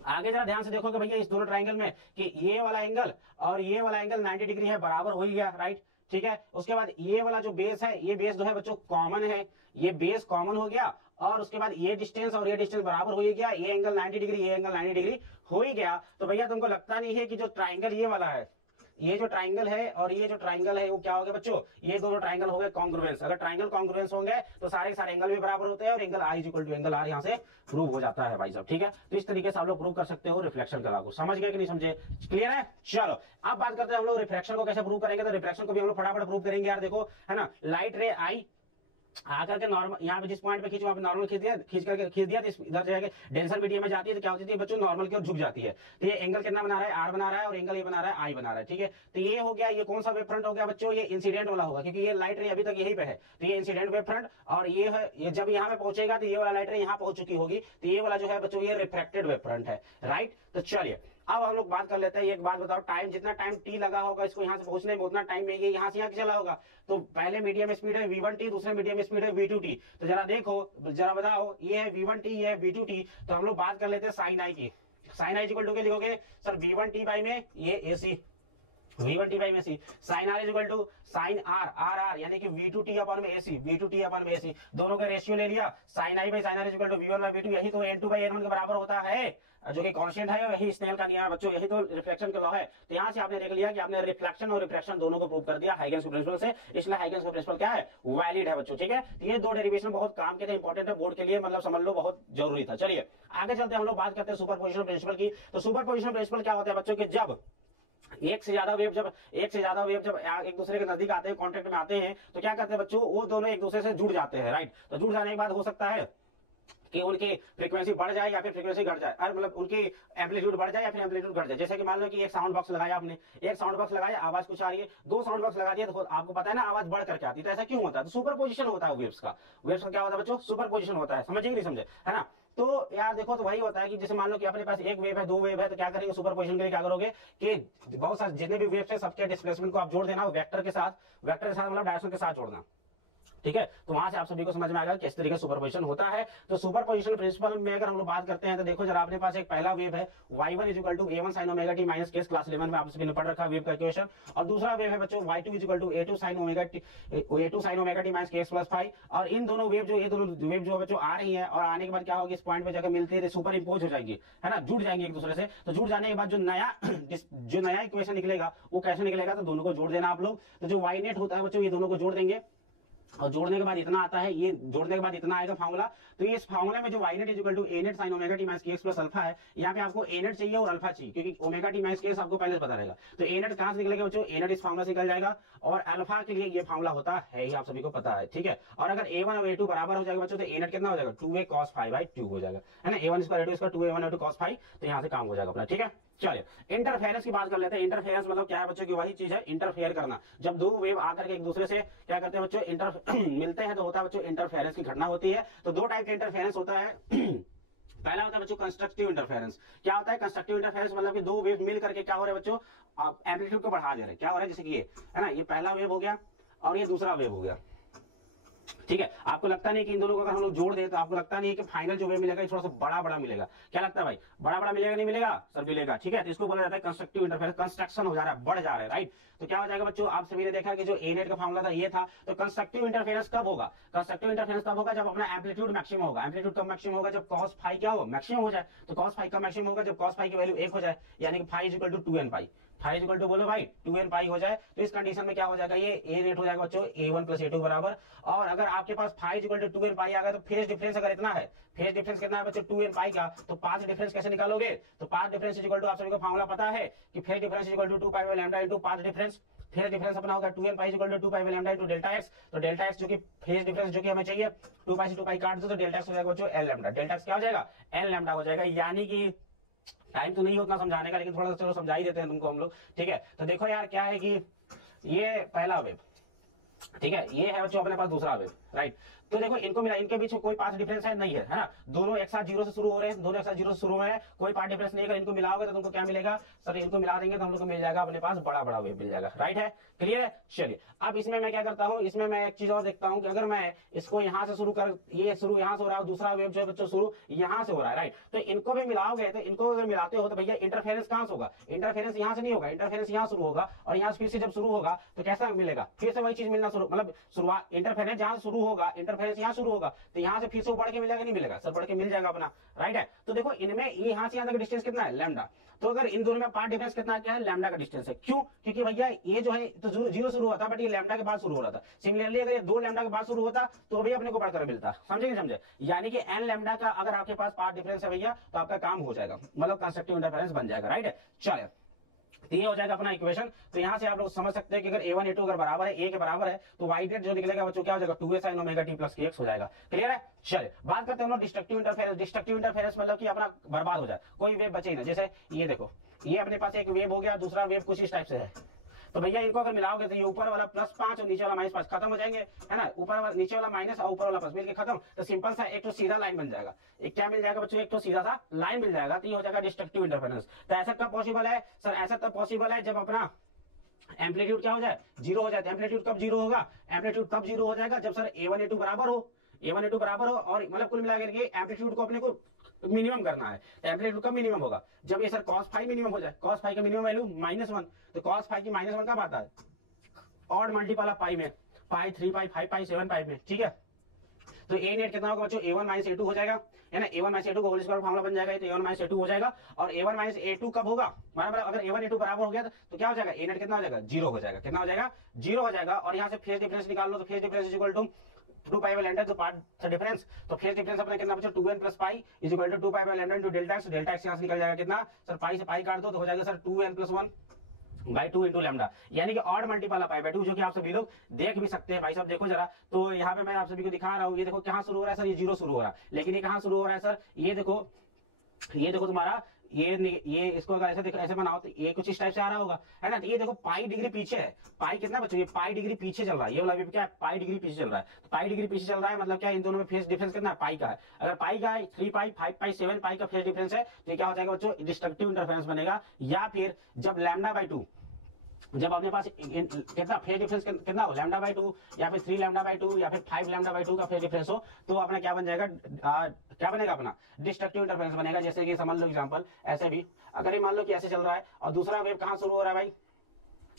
आगे जरा ध्यान से देखो कि भैया इस दोनों ट्रायंगल में कि ये वाला एंगल और ये वाला एंगल 90 डिग्री है, बराबर हो गया, राइट। ठीक है, उसके बाद ये वाला जो बेस है, ये बेस जो है बच्चों कॉमन है, ये बेस कॉमन हो गया, और उसके बाद ये डिस्टेंस और ये डिस्टेंस बराबर हो ही गया। ये एंगल 90 डिग्री, ये एंगल 90 डिग्री हो ही गया। तो भैया तुमको लगता नहीं है कि जो ट्राइंगल ये वाला है, ये जो ट्राइंगल है और ये जो ट्राइंगल है, वो क्या हो गया बच्चों? ये दोनों ट्राइंगल हो गए कॉन्ग्रुएंस। अगर ट्राइंगल कॉन्ग्रुएंस होंगे तो सारे सारे एंगल भी बराबर होते हैं, और angle I equal to angle R यहाँ से प्रूव हो जाता है भाई साहब। ठीक है, तो इस तरीके से आप लोग प्रूव कर सकते हो रिफ्लेक्शन का लागू। समझ गए कि नहीं समझे? क्लियर है? चलो अब बात करते हैं हम लोग रिफ्लेक्शन को कैसे प्रूव करेंगे। तो रिफ्लेक्शन को भी हम लोग फटाफट प्रूव करेंगे यार। देखो, है ना, लाइट रे आई आकर के नॉर्मल यहाँ पे जिस पॉइंट पे खींचो, वहां पे नॉर्मल खींच दिया तो इधर जाके डेंसर मीडियम में जाती है, तो क्या होती है बच्चों? नॉर्मल की ओर झुक जाती है। तो ये एंगल कितना बना रहा है? आर बना रहा है, और एंगल ये बना रहा है आई बना रहा है। ठीक है, तो ये हो गया, ये कौन सा वेव फ्रंट हो गया बच्चों? ये इंसिडेंट वाला होगा, क्योंकि ये लाइट रे अभी तक यहीं पे है, तो ये इंसिडेंट वेव फ्रंट। और ये है, ये जब यहाँ पे पहुंचेगा तो ये वाला लाइट रे यहाँ पहुंच चुकी होगी, तो ये वाला जो है बच्चों ये रिफ्रैक्टेड वेव फ्रंट है, राइट। तो चलिए अब हम लोग बात कर लेते हैं। एक बात बताओ, टाइम जितना टाइम टी लगा होगा इसको यहाँ से पहुंचने में, उतना टाइम में ये यहाँ से यहाँ चला होगा। तो पहले मीडियम स्पीड है v1t, दूसरे मीडियम स्पीड है v2t। तो जरा देखो, जरा बताओ, ये है v1t, ये है v2t। तो हम लोग बात कर लेते हैं साइन आई की। साइन आई इक्वल टू क्या लिखोगे सर? v1t बाई में ये ac, v1t बाई में c, sine r equal to sine r, r यानी कि v2t अपन में ac, v2t अपन में ac, दोनों का रेशियो ले लिया। Sine i by sine r equal to v1 by v2, यही तो n2 बाई n1 के बराबर होता है, जो कि कांस्टेंट है, यही स्नेल का नियम है बच्चों, यही तो रिफ्लेक्शन का लॉ है। तो यहाँ से आपने देख लिया कि आपने रिफ्लेक्शन और रिफ्रैक्शन दोनों को प्रूव कर दिया हाइगेंस के प्रिंसिपल से, इसलिए हाइगेंस का प्रिंसिपल क्या है? वैलिड है बच्चों। ठीक है, तो ये दो डेरिवेशन बहुत काम के थे, इंपॉर्टेंट है बोर्ड के लिए, मतलब समझ लो बहुत जरूरी था। चलिए आगे चलते हैं, हम लोग बात करते हैं सुपरपोजिशन प्रिंसिपल की। तो सुपरपोजिशन प्रिंसिपल क्या होता है बच्चों कि जब एक से ज्यादा वेव जब एक दूसरे के नजदीक आते हैं, कांटेक्ट में आते हैं, तो क्या करते हैं बच्चों? वो दोनों एक दूसरे से जुड़ जाते हैं, राइट। तो जुड़ जाने के बाद हो सकता है कि उनकी फ्रीक्वेंसी बढ़ जाए या फिर फ्रीक्वेंसी घट जाए, मतलब उनकी एम्पलीट्यूड बढ़ जाए या फिर एम्पलीट्यूड घट जाए। जैसे कि मान लो कि एक साउंड बॉक्स लगाया आपने, एक साउंड बॉक्स लगाया, आवाज कुछ आ रही है, दो साउंड बॉक्स लगा दिया, तो आपको पता है ना आवाज बढ़ करके आती है। तो ऐसा क्यों होता है? तो सुपरपोजिशन होता है वेव्स का। वेव्स का क्या होता है बच्चों? सुपरपोजिशन होता है। समझे नहीं समझे? है ना। तो यार देखो, तो वही होता है कि जैसे मान लो कि अपने पास एक वेव है, दो वेव है, तो क्या करेंगे सुपरपोजिशन के लिए? क्या करोगे कि बहुत सारे जितने भी वेव्स है सबके डिस्प्लेसमेंट को आप जोड़ देना वेक्टर के साथ मतलब डायरेक्शन के साथ जोड़ना। ठीक है, तो वहां से आप सभी को समझ में आएगा किस तरीके से सुपरपोजिशन होता है। तो सुपरपोजिशन प्रिंसिपल में अगर हम लोग बात करते हैं तो देखो जरा अपने पास एक पहला वेव है y1 equal to a1 sin omega t minus केस क्लास 11 में आप सभी ने पढ़ रखा वेव का इक्वेशन, और दूसरा वेव है बच्चों y2 equal to a2 sin omega t minus केस प्लस 5। और इन दोनों वेव जो ये दोनों वेव जो बच्चों आ रही है और आने के बाद क्या होगी, इस पॉइंट पे जाकर मिलती है सुपर इंपोज हो जाएगी, है ना, जुड़ जाएंगे एक दूसरे से। तो जुड़ जाने के बाद जो नया इक्वेशन निकलेगा वो कैसे निकलेगा, तो दोनों को जोड़ देना आप लोग। तो जो y नेट होता है बच्चों ये दोनों को जोड़ देंगे, और जोड़ने के बाद इतना आता है, ये जोड़ने के बाद इतना आएगा फार्मूला। तो इस फार्मूला में जो y net equal to a net sin omega t minus kx plus alpha है, यहाँ पे आपको a नेट चाहिए और अल्फा चाहिए, क्योंकि ओमेगा t माइनस kx आपको पहले से पता रहेगा। तो a नेट कहां से निकलेगा बच्चों, a नेट इस फार्मूला से निकल जाएगा, और अल्फा के लिए ये फार्मूला होता है ही, आप सभी को पता है, ठीक है। और अगर a1 और a2 बराबर हो जाएगा बच्चों तो a नेट कितना हो जाएगा, 2a cos phi बाई 2 हो जाएगा, है ना, a1 square a2 square 2a1 a2 cos phi। तो यहाँ से काम हो जाएगा अपना, ठीक है। चलिए इंटरफेरेंस की बात कर लेते हैं। इंटरफेरेंस मतलब क्या है बच्चों की, वही चीज है इंटरफेयर करना। जब दो वेव आकर के एक दूसरे से क्या करते हैं बच्चों, मिलते हैं तो होता है बच्चों इंटरफेरेंस की घटना होती है। तो दो टाइप का इंटरफेरेंस होता है। पहला होता है बच्चों कंस्ट्रक्टिव इंटरफेरेंस। क्या होता है कंस्ट्रक्टिव इंटरफेरेंस, मतलब कि दो वेव मिल करके क्या हो रहा है बच्चों, एम्पलीट्यूड को बढ़ा दे रहे हैं। क्या हो रहा है, जैसे कि ये है ना, ये पहला वेव हो गया और ये दूसरा वेव हो गया, ठीक है। आपको लगता नहीं कि इन दोनों को अगर हम लोग जोड़ दें तो आपको लगता नहीं है कि फाइनल जो वेव मिलेगा ये थोड़ा सा बड़ा बड़ा मिलेगा। क्या लगता है भाई, बड़ा बड़ा मिलेगा नहीं मिलेगा, सर मिलेगा, ठीक है। तो इसको बोला जाता है कंस्ट्रक्टिव इंटरफेरेंस, कंस्ट्रक्शन हो जा रहा है, बढ़ जा रहा है, राइट। तो क्या हो जाएगा बच्चों, आप सभी ने देखा कि जो ए नेट का फार्मूला था ये था। तो कंस्ट्रक्टिव इंटरफेरेंस कब होगा, कंस्ट्रक्टिव इंटरफेरेंस कब होगा, जब अपना एम्पलीट्यूड मैक्सिमम होगा। एम्पलीट्यूड कब मैक्सिमम होगा, जब cos फाई क्या हो, मैक्सिमम हो जाए। तो cos फाई का मैक्सिमम होगा जब cos फाई की वैल्यू 1 हो जाए, यानी कि phi equal to 2n pi, phi equal to बोलो भाई 2n पाई हो जाए। तो इस कंडीशन में क्या हो जाएगा, ये ए नेट हो जाएगा बच्चों a1 प्लस a2 बराबर। और अगर आपके पास फाई इक्वल टू 2n पाई आ गया तो फेज डिफरेंस अगर इतना है, फेज डिफरेंस कितना है बच्चों 2n पाई का, तो पाथ डिफरेंस कैसे निकालोगे। तो पाथ डिफरेंस इक्वल टू आप सभी को फार्मूला पता है कि phase difference equal to 2 pi by lambda into path difference. Phase difference अपना होगा 2n pi equal to 2 pi by lambda into delta x। तो डेल्टा x जो कि फेज डिफरेंस जो कि हमें चाहिए, 2 पाई से 2 पाई काट दो तो डेल्टा x हो जाएगा बच्चों l लैम्डा। डेल्टा x क्या हो जाएगा, l लैम्डा हो जाएगा। यानी कि टाइम तो नहीं होता समझाने का, लेकिन थोड़ा सा चलो समझा ही देते हैं तुमको हम लोग, ठीक है। तो देखो यार क्या है कि ये पहला वेव, ठीक है, ये है बच्चों अपने पास दूसरा वेव, राइट। तो देखो इनको मिला, इनके बीच में कोई पाथ डिफरेंस है नहीं है ना, दोनों एक साथ जीरो से शुरू हो रहे हैं, दोनों एक साथ जीरो से शुरू हो रहे हैं, कोई पाथ डिफरेंस नहीं। अगर इनको मिलाओगे तो तुमको क्या मिलेगा, सर इनको मिला देंगे तो हम लोग को मिल जाएगा अपने पास बड़ा बड़ा वेव मिल जाएगा, राइट है, क्लियर है। चलिए अब इसमें मैं क्या करता हूँ, इसमें मैं एक चीज और देखता हूँ कि अगर मैं इसको यहाँ से शुरू कर, ये शुरू यहाँ से हो रहा है, दूसरा वेव जो है बच्चों शुरू यहाँ से हो रहा है, राइट। तो इनको भी मिलाओगे, तो इनको अगर मिलाते हो तो भैया इंटरफेरेंस कहाँ से होगा, इंटरफेरेंस यहाँ से नहीं होगा, इंटरफेरेंस यहाँ शुरू होगा और यहाँ फिर से जब शुरू होगा तो कैसा मिलेगा, फिर से वही चीज मिलना शुरू, मतलब शुरुआत इंटरफेरेंस जहां शुरू होगा, इंटरफेरेंस यहाँ शुरू होगा तो यहाँ से फिर से बढ़ के मिल जाएगा, नहीं मिलेगा सर, बढ़ के मिल जाएगा अपना, राइट है। तो देखो इनमें यहाँ से यहाँ तक डिस्टेंस कितना है, लैम्डा। तो अगर इन दोनों में पार्ट डिफरेंस कितना क्या है, लैम्डा का डिस्टेंस है। क्यों, क्योंकि भैया ये जो है तो जीरो शुरू होता बट ये लैम्डा के बाद शुरू हो रहा था। सिमिलरली अगर ये 2 लैम्डा के बाद शुरू होता तो भैया अपने को बढ़कर मिलता, समझे नहीं समझे। यानी कि n लैम्डा का अगर आपके पास पार्ट डिफरेंस है भैया तो आपका काम हो जाएगा, मतलब कंस्ट्रक्टिव इंटरफेरेंस बन जाएगा, राइट है। चलिए तो ये हो जाएगा अपना इक्वेशन। तो यहाँ से आप लोग समझ सकते हैं कि अगर a1 a2 अगर बराबर है, a के बराबर है, तो y नेट जो निकलेगा बच्चों क्या हो जाएगा 2a sin omega t plus kx हो जाएगा, क्लियर है। चलिए बात करते हैं हम लोग डिस्ट्रक्टिव इंटरफेरेंस। डिस्ट्रक्टिव इंटरफेरेंस मतलब कि अपना बर्बाद हो जाए, कोई वेव बचे ही ना। जैसे ये देखो, ये अपने पास एक वेव हो गया, दूसरा वेव कुछ इस टाइप से है। तो भैया इनको अगर मिलाओगे तो ये ऊपर वाला +5 और नीचे वाला -5 खत्म हो जाएंगे, है ना, ऊपर वाला नीचे वाला माइनस और ऊपर वाला प्लस मिलके खत्म। तो सिंपल सा एक तो सीधा लाइन बन जाएगा, एक क्या मिल जाएगा बच्चों, एक तो सीधा सा लाइन मिल जाएगा। तो ये हो जाएगा डिस्ट्रक्टिव इंटरफेरेंस। तो ऐसा कब पॉसिबल है सर, ऐसा तब पॉसिबल है जब अपना एम्पलीट्यूड क्या हो जाए, जीरो हो जाए। एम्पलीट्यूड कब जीरो होगा, एम्पलीट्यूड तब जीरो हो जाएगा जब सर a1 a2 बराबर हो, a1 a2 बराबर हो, और मतलब कुल मिला के एम्पलीट्यूड को अपने को मिनिमम करना है। तो एम्पलीट्यूड कब मिनिमम होगा, जब ये सर cos फाई मिनिमम हो जाए। cos फाई का मिनिमम वैल्यू -1, तो cos फाई की -1 कब आता है, ऑड मल्टीपल ऑफ पाई में, पाई 3 पाई 5 पाई 7 पाई में, ठीक है। तो a नेट कितना होगा बच्चों, a1 माइनस a2 हो जाएगा, है ना, a1 माइनस a2 का होल स्क्वायर फार्मूला बन जाएगा, तो a1 माइनस a2 हो जाएगा। और a1 माइनस a2 कब होगा, मतलब अगर a1 a2 बराबर हो गया तो क्या हो जाएगा, a नेट कितना हो जाएगा, 0 हो जाएगा। कितना हो जाएगा, 0 हो जाएगा। और यहाँ से फेज डिफरेंस निकाल लो, तो phase difference is equal to 2 pi by lambda, तो पार्ट डिफरेंस, तो फेज डिफरेंस अपना कितना बच्चों 2n plus pi is equal to 2 pi by lambda into delta x। Delta x यहाँ से निकल जाएगा कितना सर, पाई से पाई काट दो तो हो जाएगा sir 2n plus 1 by 2 into lambda, यानी कि odd multiple of pi by 2, जो कि आप सभी लोग देख भी सकते हैं। भाई साहब देखो जरा, तो यहाँ पे मैं आप सभी को दिखा रहा हूँ, ये देखो कहाँ शुरू हो रहा है सर, ये 0 शुरू हो रहा है, लेकिन ये कहाँ शुरू हो रहा है सर, ये देखो तुम्हारा ये इसको अगर ऐसे देखो, ऐसे बनाओ तो ये कुछ इस टाइप से आ रहा होगा, है ना। तो ये देखो पाई डिग्री पीछे है, पाई कितना बच्चों, ये पाई डिग्री पीछे चल रहा है, ये वाला भी क्या है, पाई डिग्री पीछे चल रहा है। तो पाई डिग्री पीछे चल रहा है मतलब क्या, इन दोनों में फेज डिफरेंस कितना है, पाई का है। अगर पाई का है 3 पाई 5 पाई 7 पाई का फेज डिफरेंस है, तो क्या हो जाएगा बच्चों, डिस्ट्रक्टिव इंटरफेरेंस बनेगा। या फिर जब लैम्डा बाई 2 जब अपने पास कितना फेज डिफरेंस कितना हो, लैम्डा बाई 2 या फिर 3 लैम्डा बाई 2 या फिर 5 लैम्डा बाई 2 का फेज डिफरेंस हो, तो अपना क्या बन जाएगा, क्या बनेगा अपना डिस्ट्रक्टिव इंटरफेरेंस बनेगा। जैसे कि समझ लो एग्जांपल ऐसे भी, अगर ये मान लो कि ऐसे चल रहा है और दूसरा वेव कहां शुरू हो रहा है भाई,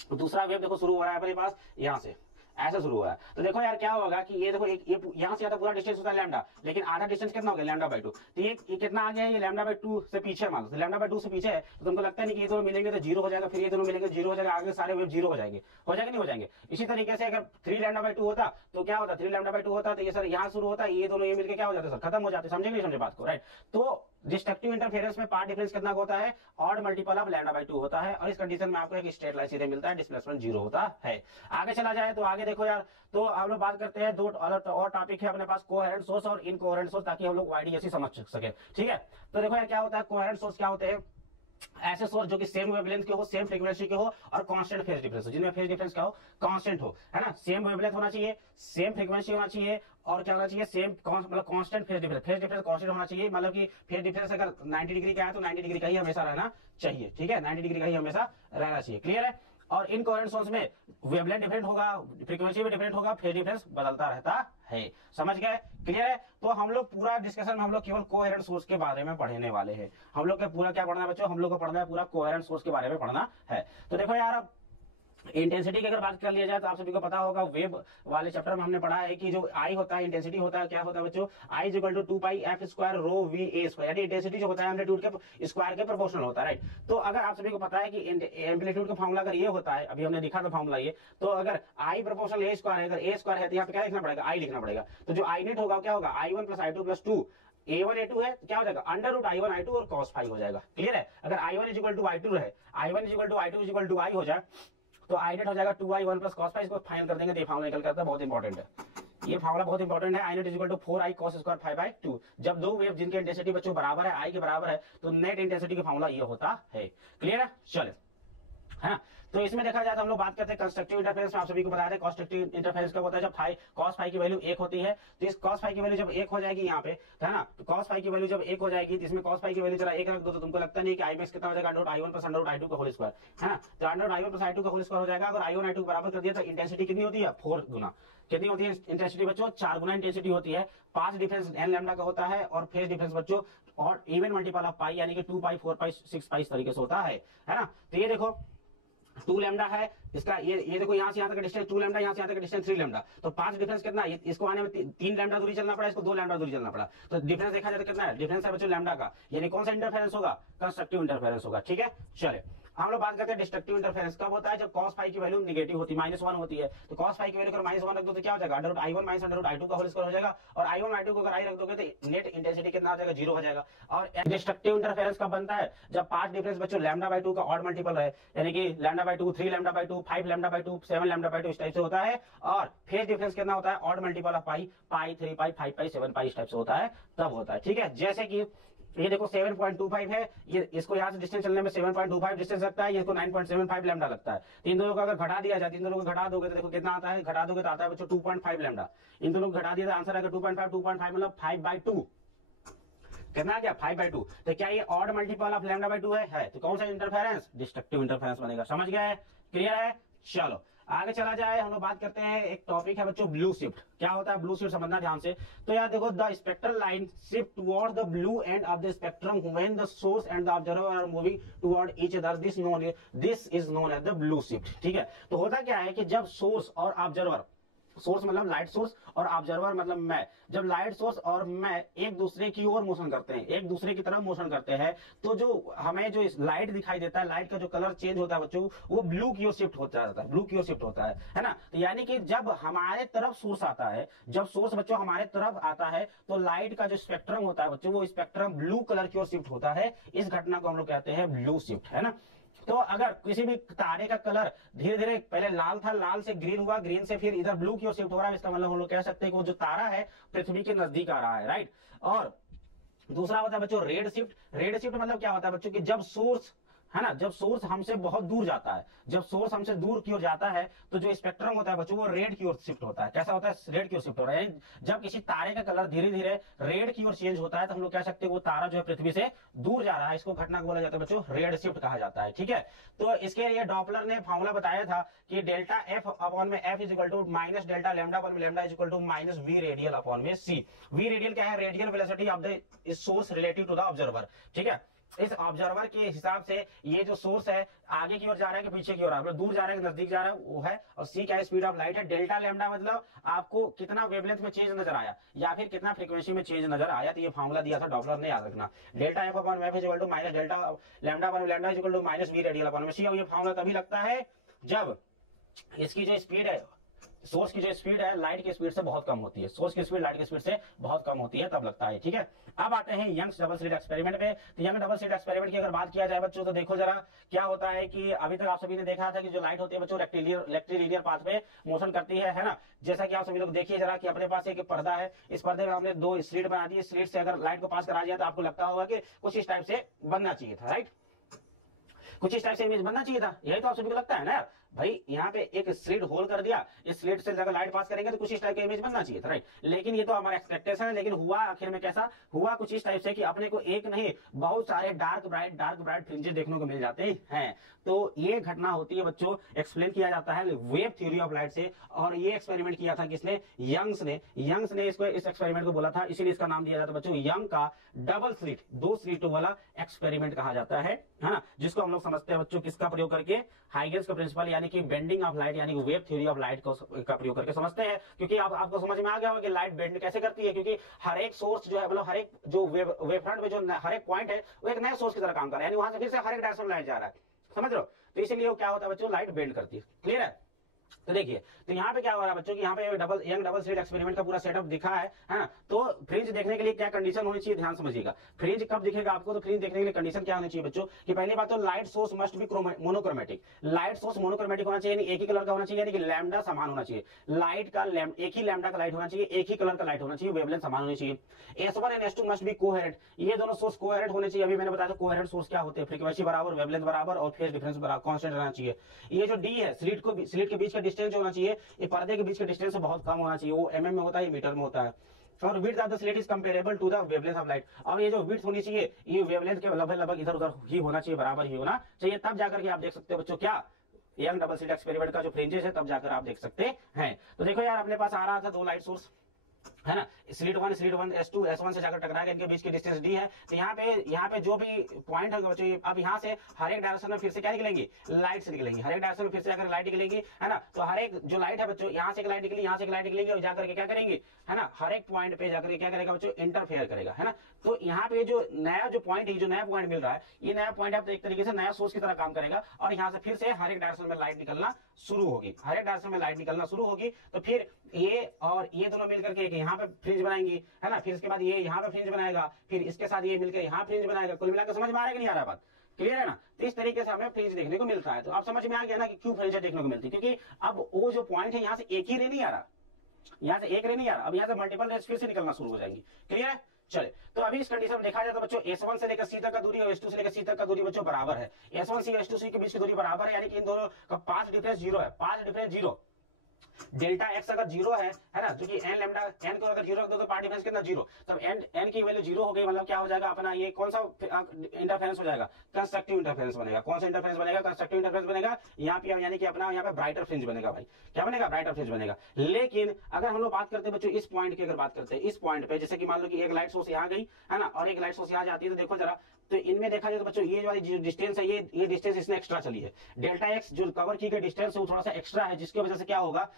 तो दूसरा वेव देखो शुरू हो रहा है अपने पास यहां से, ऐसा शुरू हुआ है। तो देखो यार क्या होगा कि ये देखो, एक ये यहां से ज्यादा पूरा डिस्टेंस होता है लैम्डा, लेकिन आधा डिस्टेंस कितना हो गया लैम्डा बाई 2, तो ये कितना आ गया है, ये लैम्डा बाई 2 से पीछे मान लो, तो लैम्डा बाई 2 से पीछे है, तो तुमको लगता नहीं कि ये दोनों मिलेंगे तो जीरो हो जाएगा, फिर ये दोनों मिलेंगे जीरो हो जाएगा, आगे सारे वेव जीरो हो जाएंगे, नहीं हो जाएंगे। इसी तरीके से अगर 3 लैम्डा बाई 2 होता तो क्या होता, 3 लैम्डा बाई 2 होता तो ये सर यहाँ शुरू होता, ये दोनों ये मिलकर क्या हो जाते सर, खत्म हो जाते, समझे नहीं समझे बात को, राइट। तो डिस्ट्रक्टिव इंटरफेरेंस में पार्ट डिफरेंस कितना होता है, odd multiple of lambda by 2 होता है, और इस कंडीशन में आपको एक स्ट्रेट लाइन सीधे मिलता है, डिस्प्लेसमेंट जीरो होता है। आगे चला जाए तो आगे देखो यार, तो हम लोग बात करते हैं दो और टॉपिक है अपने पास, कोहेरेंट सोर्स और इनकोहेरेंट सोर्स, ताकि हम लोग वाईडीएसी समझ सके, ठीक है। तो देखो यार क्या होता है, कोहेरेंट सोर्स क्या होते हैं, ऐसे सोर्स जो कि सेम वेवलेंथ के हो, सेम फ्रीक्वेंसी के हो और कांस्टेंट फेज डिफरेंस हो, जिनमें फेज डिफरेंस क्या हो, कांस्टेंट हो, है ना, सेम वेवलेंथ होना चाहिए, सेम फ्रीक्वेंसी होना चाहिए, और क्या होना चाहिए, सेम मतलब कांस्टेंट फेज डिफरेंस, कांस्टेंट होना चाहिए, मतलब कि फेज डिफरेंस अगर 90 डिग्री का है तो 90 डिग्री का ही हमेशा रहना चाहिए, ठीक है, 90 डिग्री का ही हमेशा रहना चाहिए, क्लियर है। और इन कोहेरेंट सोर्स में वेवलेंथ डिफरेंट होगा, फ्रीक्वेंसी भी डिफरेंट होगा, फेज डिफरेंस बदलता रहता है, समझ गए, क्लियर है। तो हम लोग पूरा डिस्कशन में हम लोग केवल कोहेरेंट सोर्स के बारे में पढ़ने वाले हैं, हम लोग का पूरा क्या पढ़ना है बच्चों, हम लोग को पढ़ना है पूरा कोहेरेंट सोर्स के बारे में पढ़ना है। तो देखो यार, अब इंटेंसिटी की अगर बात कर लिया जाए तो आप सभी को पता होगा, वेव वाले चैप्टर में हमने पढ़ा है कि जो आई होता है, इंटेंसिटी होता है, क्या होता है बच्चों, I is equal to 2 pi F square rho V A square, यानी इंटेंसिटी जो होता है एम्पलीट्यूड के स्क्वायर के प्रोपोर्शनल होता है, राइट। तो अगर आप सभी को पता है कि एम्पलीट्यूड का फॉर्मूला अगर ये होता है, अभी हमने लिखा था फॉर्मूला ये, तो अगर आई प्रोपोर्शनल ए स्क्वायर है, अगर ए स्क्वायर है तो यहाँ पे क्या लिखना पड़ेगा, आई लिखना पड़ेगा। तो जो आई नेट होगा क्या होगा, i1 plus i2 plus 2, a1 a2 है तो क्या हो जाएगा, अंडर रूट i1 i2 और cos फाई हो जाएगा, क्लियर है। अगर i1 is equal to i2 रहे, i1 is equal to i2 is equal to i हो जाए, तो आई नेट हो जाएगा 2i1 प्लस cos फाई, इसको फाइनल कर देंगे तो ये फार्मूला निकल करता है, बहुत इंपॉर्टेंट है ये फार्मूला, बहुत इंपॉर्टेंट है। I net is equal to 4i cos square phi by 2, जब दो वेव जिनके इंटेंसिटी बच्चों बराबर है, आई के बराबर है, तो नेट इंटेंसिटी का फार्मूला ये होता है, क्लियर है, चले, है ना। तो इसमें देखा जाए तो हम लोग बात करते हैं कंस्ट्रक्टिव इंटरफेरेंस में, आप सभी को बताया था कंस्ट्रक्टिव इंटरफेरेंस क्या होता है, जब फाई cos फाई की वैल्यू 1 होती है, तो इस cos फाई की वैल्यू जब 1 हो जाएगी यहाँ पे, है ना, तो cos फाई की वैल्यू जब 1 हो जाएगी, तो इसमें cos फाई की वैल्यू जरा 1 रख दो, तो तुमको लगता नहीं कि आई मैक्स कितना हो जाएगा, under i1 plus under i2 का होल स्क्वायर, है ना, तो अंडर i1 प्लस i2 का होल स्क्वायर हो जाएगा। अगर i1 i2 बराबर कर दिया तो इंटेंसिटी कितनी होती है, 4 गुना, कितनी होती है इंटेंसिटी बच्चों, 4 गुना इंटेंसिटी होती है। पास डिफरेंस n लैम्डा का होता है, और फेज डिफरेंस बच्चों और इवन मल्टीपल ऑफ पाई, यानी कि 2 पाई 4 पाई 6 पाई इस तरीके से होता है ना। तो ये देखो 2 लैम्डा है इसका, ये देखो यहाँ से यहाँ तक डिस्टेंस 2 लैम्डा, यहाँ से यहाँ तक डिस्टेंस 3 लैम्डा, तो 5 डिफरेंस कितना, इसको आने में 3 लैम्डा दूरी चलना पड़ा, इसको 2 लैम्डा दूरी चलना पड़ा, तो डिफरेंस देखा जाए तो कितना है, डिफरेंस है बच्चों लैम्डा का, यानी कौन सा इंटरफेरेंस होगा, कंस्ट्रक्टिव इंटरफेरेंस होगा, ठीक है। चले हम लोग बात करते हैं डिस्ट्रक्टिव इंटरफेरेंस कब होता है, जब cos फाई की वैल्यू नेगेटिव होती है, -1 होती है, तो cos फाई की वैल्यू अगर -1 रख दो तो क्या हो जाएगा, under root i1 minus under root i2 का होल स्क्वायर हो जाएगा, और i1 i2 को अगर i रख दोगे तो नेट इंटेंसिटी कितना आ जाएगा, 0 हो जाएगा। और डिस्ट्रक्टिव इंटरफेरेंस कब बनता है, जब पांच डिफरेंस बच्चों लैम्डा बाई 2 का ऑड मल्टीपल है, यानी कि lambda by 2, 3 lambda by 2, 5 lambda by 2, 7 lambda by 2 इस टाइप से होता है, और फेज डिफरेंस कितना होता है, ऑड मल्टीपल ऑफ पाई, पाई 3 पाई 5 पाई 7 पाई इस टाइप से होता है, तब होता है, ठीक है। जैसे कि ये देखो 7.25 है, ये इसको यहाँ से डिस्टेंस चलने में 7.25 डिस्टेंस लगता है, ये इसको 9.75 लैम्डा लगता है, तो इन दोनों को अगर घटा दिया जाए, इन दोनों को घटा दोगे तो देखो कितना आता है, घटा दोगे तो आता है बच्चों 2.5 लैम्डा, इन दोनों को घटा दिया तो आंसर आएगा 2.5 मतलब 5/2, कितना क्या 5/2, तो क्या ये odd multiple of lambda by 2 है, तो कौन सा इंटरफेरेंस, डिस्ट्रक्टिव इंटरफेरेंस बनेगा, समझ गए, क्लियर है। चलो आगे चला जाए, हम लोग बात करते हैं, एक टॉपिक है बच्चों ब्लू शिफ्ट, क्या होता है ब्लू शिफ्ट समझना ध्यान से। तो यार देखो, the spectral line shift toward the blue end of the spectrum when the source and the observer are moving toward each other, this is known as the blue shift, ठीक है। तो होता क्या है कि जब सोर्स और ऑब्जर्वर, सोर्स मतलब लाइट सोर्स और ऑब्जर्वर मतलब मैं, जब लाइट सोर्स और मैं एक दूसरे की ओर मोशन करते हैं, एक दूसरे की तरफ मोशन करते हैं, तो जो हमें जो लाइट दिखाई देता है, लाइट का जो कलर चेंज होता है बच्चों, वो ब्लू की ओर शिफ्ट होता है, ब्लू की ओर शिफ्ट होता है ना। तो यानी कि जब हमारे तरफ सोर्स आता है, जब सोर्स बच्चों हमारे तरफ आता है, तो लाइट का जो स्पेक्ट्रम होता है बच्चों, वो स्पेक्ट्रम ब्लू कलर की ओर शिफ्ट होता है, इस घटना को हम लोग कहते हैं ब्लू शिफ्ट, है ना। तो अगर किसी भी तारे का कलर धीरे धीरे पहले लाल था, लाल से ग्रीन हुआ, ग्रीन से फिर इधर ब्लू की ओर शिफ्ट हो रहा है, इसका मतलब हम लोग कह सकते हैं कि वो जो तारा है पृथ्वी के नजदीक आ रहा है, राइट। और दूसरा होता है बच्चों रेड शिफ्ट, रेड शिफ्ट मतलब क्या होता है बच्चों कि जब सोर्स, है ना, जब सोर्स हमसे बहुत दूर जाता है, जब सोर्स हमसे दूर की ओर जाता है तो जो स्पेक्ट्रम होता है बच्चों वो रेड की ओर शिफ्ट होता है। कैसा होता है? रेड की ओर शिफ्ट हो रहा है। जब किसी तारे का कलर धीरे धीरे रेड की ओर चेंज होता है तो हम लोग कह सकते हैं वो तारा जो है पृथ्वी से दूर जा रहा है। इसको घटना को बोला जाता है बच्चों रेड शिफ्ट कहा जाता है। ठीक है, तो इसके लिए डॉपलर ने फॉर्मूला बताया था कि डेल्टा एफ अपॉन में F is equal to minus delta lambda upon में lambda is equal to minus V radial upon में सी। वी रेडियल क्या है? Radial velocity of the source relative to the observer. ठीक है, इस observer के हिसाब से ये जो सोर्स है आगे की ओर जा रहा है कि पीछे की ओर, मतलब दूर जा रहा है कि नजदीक जा रहा है वो है। और सी क्या है? स्पीड ऑफ लाइट है। डेल्टा लैम्डा मतलब आपको कितना वेवलेंथ में चेंज नजर आया या फिर कितना फ्रीक्वेंसी में चेंज नजर आया। तो ये फॉर्मूला दिया था डॉपलर ने, याद रखना। Delta F upon F is equal to minus delta lambda upon lambda is equal to minus V radial upon में सी। और ये फॉर्मूला तभी लगता है जब इसकी जो स्पीड है, सोर्स की जो स्पीड है लाइट की स्पीड से बहुत कम होती है। सोर्स की स्पीड लाइट की स्पीड से बहुत कम होती है, तब लगता है। ठीक है, अब आते हैं यंग्स डबल स्लिट एक्सपेरिमेंट पे। तो यंग डबल स्लिट एक्सपेरिमेंट की अगर बात किया जाए बच्चों तो देखो जरा क्या होता है कि अभी तक आप सभी ने देखा था कि जो लाइट होती है बच्चों रेक्टिलिनियर पाथ पे मोशन करती है ना। जैसा कि आप सभी लोग देखिए जरा कि अपने पास एक पर्दा है, इस पर्दे में हमने दो स्लिट बना दी। स्लिट से अगर लाइट को पास करा दिया तो आपको लगता होगा कि कुछ इस टाइप से बनना चाहिए था, राइट? कुछ इस टाइप से इमेज बनना चाहिए था, यही तो आप सभी को लगता है ना भाई। यहाँ पे एक स्लिट होल कर दिया, इस स्लिट से अगर लाइट पास करेंगे तो कुछ इस टाइप का इमेज बनना चाहिए था, राइट? लेकिन ये तो हमारा एक्सपेक्टेशन है, लेकिन हुआ आखिर में कैसा हुआ? कुछ इस टाइप से कि अपने को एक नहीं बहुत सारे डार्क ब्राइट फ्रिंजेस देखने को मिल जाते हैं। तो ये घटना होती है बच्चों, एक्सप्लेन किया जाता है वेव थ्योरी ऑफ लाइट से। और ये एक्सपेरिमेंट किया था किसने? यंग्स ने इसको इस एक्सपेरिमेंट को बोला था, इसीलिए इसका नाम दिया जाता है बच्चों यंग का डबल स्लिट, दो स्लिटों वाला एक्सपेरिमेंट कहा जाता है ना। जिसको हम लोग समझते हैं बच्चों किसका प्रयोग करके? हाइगेंस का प्रिंसिपल यानी कि बेंडिंग ऑफ लाइट यानी कि वेव थ्योरी ऑफ लाइट का प्रयोग करके समझते हैं। क्योंकि आपको समझ में आ गया होगा कि लाइट बेंड कैसे करती है, क्योंकि हर एक सोर्स जो है मतलब हर एक जो वेव फ्रंट में जो हर एक पॉइंट है वो एक नए सोर्स की तरह काम कर रहा है, यानी वहां से फिर से हर एक डायरेक्शन में लाइट जा रहा है, समझ रहे हो? तो इसीलिए वो क्या होता है बच्चों? लाइट बेंड करती है। क्लियर है? तो देखिए, तो यहाँ पे क्या हो रहा है बच्चों की यहाँ पे यंग डबल स्लिट एक्सपेरिमेंट का पूरा सेटअप दिखा है ना। तो फ्रिंज देखने के लिए क्या कंडीशन होनी चाहिए, ध्यान समझिएगा। फ्रिंज कब दिखेगा आपको? तो फ्रिंज देखने के लिए कंडीशन क्या होनी चाहिए बच्चों कि पहली बात तो light source must be monochromatic. Light source monochromatic होना चाहिए, यानी एक ही कलर का होना चाहिए, यानी कि लैम्डा समान होना चाहिए। लाइट का एक ही लैम्डा का लाइट होना चाहिए, एक ही कलर का लाइट होना चाहिए, वेवलेंथ समान होनी चाहिए। S1 and S2 must be coherent, ये दोनों सोर्स कोहेरेंट होने चाहिए। अभी मैंने बताया था कोहेरेंट सोर्स क्या होते हैं, फ्रीक्वेंसी बराबर, वेवलेंथ बराबर और फेज डिफरेंस बराबर कांस्टेंट रहना चाहिए। ये जो D है स्लिट के बीच का डिस्टेंस होना चाहिए, ये पर्दे के बीच के डिस्टेंस से बहुत कम होना चाहिए। वो mm में होता है, मीटर में होता है। और width of the slit is comparable to the wavelength of light. और ये जो विड्थ होनी चाहिए ये वेवलेंथ के लगभग इधर उधर ही होना चाहिए, बराबर ही होना चाहिए। तब जाकर के आप देख सकते हो बच्चों क्या यंग डबल स्लिट एक्सपेरिमेंट का जो फ्रिंजेस है, तब जाकर आप देख सकते हैं। तो देखो यार, अपने पास आ रहा था दो लाइट सोर्स, है ना। स्लिट वन S2 S1 से जाकर टकराएगा, इनके बीच की डिस्टेंस D है। तो यहाँ पे जो भी पॉइंट है बच्चों, अब यहाँ से हर एक डायरेक्शन में फिर से क्या निकलेंगी? लाइट से निकलेंगी। हर एक डायरेक्शन में फिर से जाकर लाइट निकलेंगी, है ना। तो हर एक जो लाइट है बच्चों, यहाँ से एक लाइट निकली, यहाँ से एक लाइट निकलेगी और जाकर के क्या करेंगी, है ना, हर एक पॉइंट पे जाकर क्या करेगा बच्चों? इंटरफेयर करेगा, है ना। तो यहाँ पे जो नया पॉइंट मिल रहा है, ये नया पॉइंट है एक तरीके से नया सोर्स की तरह काम करेगा। और यहाँ से फिर से हर एक डायरेक्शन में लाइट निकलना शुरू होगी, हर एक डायरेक्शन में लाइट निकलना शुरू होगी। तो फिर ये और ये दोनों मिलकर के यहाँ पे फ्रिंज बनाएंगी, है ना। फिर इसके बाद ये यहाँ पे फ्रिंज बनाएगा, फिर इसके साथ ये मिलकर यहाँ फ्रिंज बनाएगा। कुल मिलाकर समझ में आ रहा है कि नहीं आ रहा बात? क्लियर है ना। तो इस तरीके से हमें फ्रिंज देखने को मिलता है। तो आप समझ में आ गया ना कि क्यों फ्रिंज देखने को मिलती है, क्योंकि अब वो जो पॉइंट है यहाँ से एक ही रे नहीं आ रहा, यहाँ से एक रे नहीं आ रहा, अब यहाँ से मल्टीपल रेज फिर से निकलना शुरू हो जाएंगी। क्लियर है? चले, तो अभी इस कंडीशन में देखा जाए तो बच्चों S1 से लेकर C तक का दूरी और S2 से लेकर C तक का दूरी बच्चों बराबर है। S1C S2C के बीच की दूरी बराबर है, यानी कि इन दोनों का पाथ डिफरेंस 0 है। पाथ डिफरेंस 0, डेल्टा एक्स अगर 0 है ना, जो कि एन लैम्डा एन को अगर 0 रख दो तो पाथ डिफरेंस कितना 0। तब एन की वैल्यू 0 हो गई, मतलब क्या हो जाएगा अपना ये कौन सा इंटरफेरेंस हो जाएगा? कंस्ट्रक्टिव इंटरफेरेंस बनेगा। कौन सा इंटरफेरेंस बनेगा? कंस्ट्रक्टिव इंटरफेरेंस बनेगा। यहाँ पे यानी कि अपना यहाँ पे ब्राइटर फ्रिंज बनेगा भाई। क्या बनेगा? ब्राइटर फ्रिंज बनेगा। लेकिन अगर हम लोग बात करते हैं बच्चों इस पॉइंट की, अगर बात करते हैं इस पॉइंट पे, जैसे कि मान लो कि एक लाइट सोर्स यहाँ गई, है ना, और एक लाइट सोर्स यहाँ जाती है, तो देखो जरा, तो इनमें देखा जाए तो बच्चों ये वाली जो डिस्टेंस है, ये डिस्टेंस इसने एक्स्ट्रा चली है। डेल्टा एक्स जो कवर की गई डिस्टेंस है वो थोड़ा सा एक्स्ट्रा है, जिसकी वजह से क्या होगा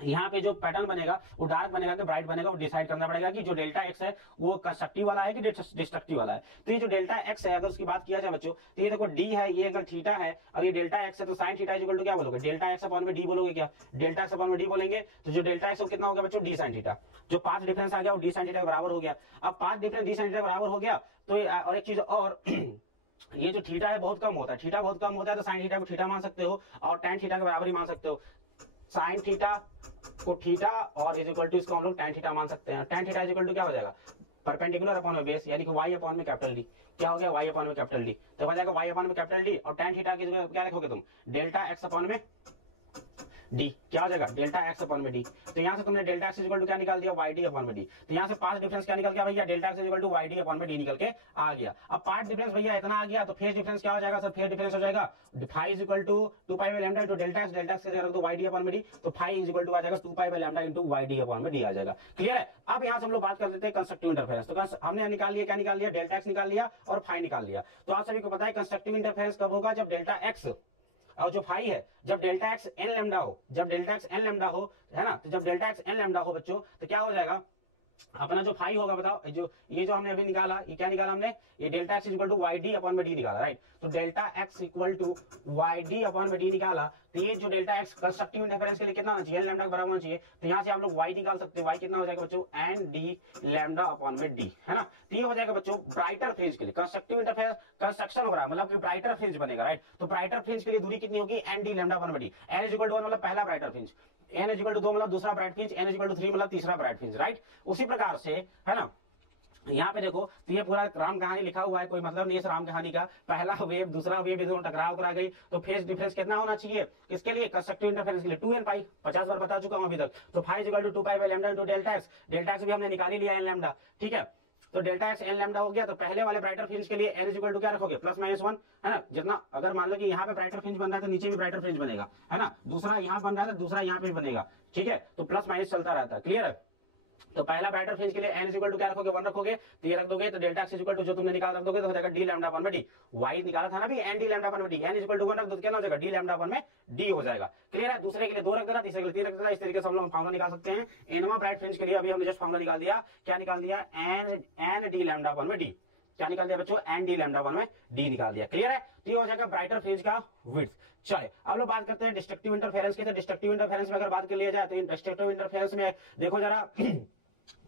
यहाँ पे जो पैटर्न बनेगा वो डार्क बनेगा कि ब्राइट बनेगा, वो डिसाइड करना पड़ेगा कि जो डेल्टा एक्स है वो कंस्ट्रक्टिव वाला है कि डिस्ट्रक्टिव वाला है। तो ये जो डेल्टा एक्स है, अगर उसकी बात किया जाए बच्चों, तो ये देखो डी है, ये अगर थीटा है और ये डेल्टा एक्स है, तो साइन थीटा इक्वल टू क्या बोलोगे? डेल्टा एक्स अपॉन में डी बोलोगे क्या? डेल्टा एक्स अपॉन में डी बोलेंगे तो जो डेल्टा एक्स कितना हो गया बच्चों? D sine theta. जो पाथ डिफरेंस आ गया वो डी साइन थीटा के बराबर हो गया। अब path difference D sine theta बराबर हो गया, तो और एक चीज और ये जो थीटा है बहुत कम होता है, थीटा बहुत कम होता है, तो साइन थीटा को थीटा मान सकते हो और टेन थीटा के बराबर ही मान सकते हो। साइन थीटा को थीटा और इज इक्वल टू इसको हम लोग टेन थीटा मान सकते हैं। Tan theta is equal to क्या हो जाएगा? परपेंडिकुलर अपॉन में बेस, यानी कि y अपॉन में कैपिटल डी। क्या हो गया? y अपॉन में कैपिटल डी। तो हो जाएगा y अपॉन में कैपिटल डी, और tan थीटा की जगह क्या रखोगे तुम? डेल्टा x अपॉन में डी। क्या हो जाएगा? डेल्टा एक्स अपॉन में डी। तो यहाँ से तुमने डेल्टा एक्स इक्वल टू क्या निकाल दिया? वाई डी अपॉन में डी। तो यहाँ से पार्ट डिफरेंस क्या निकल गया भैया? Delta x equal to Y D upon में डी निकल के आ गया। अब पार्ट डिफरेंस भैया इतना आ गया, तो फेज डिफरेंस क्या हो जाएगा सर? फेज डिफरेंस हो जाएगा phi is equal to 2 pi by lambda into delta x, delta X की जगह रख दो वाई डी अपॉन में डी, तो फाई इज इक्वल टू आ जाएगा 2 pi by lambda into Y D upon में डी आ जाएगा। क्लियर है? अब यहाँ से हम लोग बात कर लेते हैं कंस्ट्रक्टिव इंटरफेरेंस। तो हमने निकाल लिया, क्या निकाल लिया? डेल्टा एक्स निकाल लिया और फाई निकाल लिया। तो आप सभी को पता है कंस्ट्रक्टिव इंटरफेरेंस कब होगा? जब डेल्टा एक्स और जो फाई है, जब डेल्टा एक्स एन लैम्डा हो, जब डेल्टा एक्स एन लैम्डा हो, है ना, तो जब डेल्टा एक्स एन लैम्डा हो बच्चों, तो क्या हो जाएगा? अपना जो फाई होगा, बताओ, जो हमने अभी निकाला, ये क्या निकाला हमने? ये delta x equal to Y D upon में डी निकाला, राइट। तो delta x equal to Y D upon में डी निकाला, तो ये जो डेल्टा एक्स कंस्ट्रक्टिव इंटरफेरेंस के लिए कितना होना चाहिए? लैम्डा के बराबर होना चाहिए। तो यहाँ से आप लोग वाई निकाल सकते हैं। वाई कितना हो जाएगा बच्चों? एन डी लैम्डा अपॉन में डी, है ना। तो ये हो जाएगा बच्चों ब्राइटर फ्रिंज के लिए। कंस्ट्रक्टिव इंटरफेरेंस कंस्ट्रक्शन हो रहा है, मतलब कि ब्राइटर फ्रिंज बनेगा, राइट। तो ब्राइटर फ्रिंज के लिए दूरी कितनी होगी? एन डी लैम्डा अपॉन में d. N is equal to 1 मतलब पहला brighter fringe, n is equal to 2 मतलब दूसरा bright fringe, n is equal to 3 मतलब तीसरा ब्राइट फ्रिंज, राइट। उसी प्रकार से, है ना, यहाँ पे देखो, तो ये पूरा राम कहानी लिखा हुआ है, कोई मतलब नहीं है इस राम कहानी का। पहला वेव, दूसरा वेव, दोनों टकरा गई, तो फेज डिफरेंस कितना होना चाहिए? किसके लिए? कंस्ट्रक्टिव इंटरफेरेंस के लिए 2n पाई। 50 बार बता चुका हूं अभी तक। तो phi is equal to 2 pi by lambda into delta x. Delta x भी हमने निकाल ही लिया एन लैम्डा, ठीक है। तो डेल्टा एक्स एन लैम्डा हो गया। तो पहले वाले ब्राइटर फ्रिंज के लिए n इज इक्वल टू क्या रखोगे? प्लस माइनस 1, है ना। जितना, अगर मान लो कि यहाँ पे ब्राइटर फ्रिंज बन रहा है तो नीचे भी ब्राइटर फ्रिंज बनेगा, है ना। दूसरा यहाँ बन रहा है तो दूसरा यहाँ पे भी बनेगा, ठीक है। तो प्लस माइनस चलता रहता है। क्लियर है? तो पहला ब्राइटर फ्रिंज के लिए n इज इक्वल टू क्या रखोगे? 1 रखोगे। तो ये रख दोगे, तो delta x is equal to जो तुमने निकाल रख दोगे, तो हो जाएगा डी लैम्डा अपॉन में डी। वाई निकाला था ना भी, एन डी लैम्डा अपॉन में d. n is equal to 1 रख दो, क्या हो जाएगा? डी लैम्डा अपॉन में डी हो जाएगा। क्लियर है? दूसरे के लिए 2 रख देना, तीसरे के लिए 3 रख देना। इस तरीके से हम लोग फार्मूला निकाल सकते हैं। एनवा ब्राइट फ्रिंज के लिए अभी हमने जस्ट फार्मूला निकाल दिया। क्या निकाल दिया? एन डी लैम्डा अपॉन में डी। क्या निकाल दिया बच्चों? एन डी लैम्डा अपॉन में डी निकाल दिया। क्लियर है? तो ये हो जाएगा ब्राइटर फ्रिंज का विड्थ। चलिए अब लोग बात करते हैं डिस्ट्रक्टिव इंटरफेरेंस की। तो डिस्ट्रक्टिव इंटरफेरेंस में अगर बात कर लिया जाए, तो डिस्ट्रक्टिव इंटरफेरेंस में देखो जरा,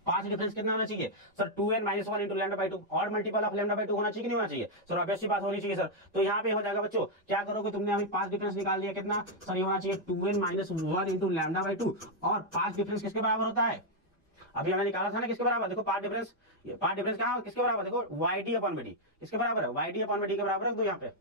पांच डिफरेंस कितना होना चाहिए sir? 2n - 1 into lambda by 2, और मल्टीपल ऑफ लैम्डा बाई 2 होना चाहिए कि नहीं होना चाहिए सर? ऑब्वियस सी बात होनी चाहिए सर। तो यहाँ पे हो जाएगा बच्चों, क्या करोगे तुमने? अभी पांच डिफरेंस निकाल लिया, कितना सर? ये होना चाहिए 2n - 1 इंटू लैम्डा बाई 2। और पांच डिफरेंस किसके बराबर होता है? अभी हमने निकाला था ना किसके बराबर? देखो पार्ट डिफरेंस क्या किसके बराबर? देखो वाई डी अपॉन में डी किसके बराबर है? वाई डी अपॉन में डी के बराबर रख दो। यहाँ पे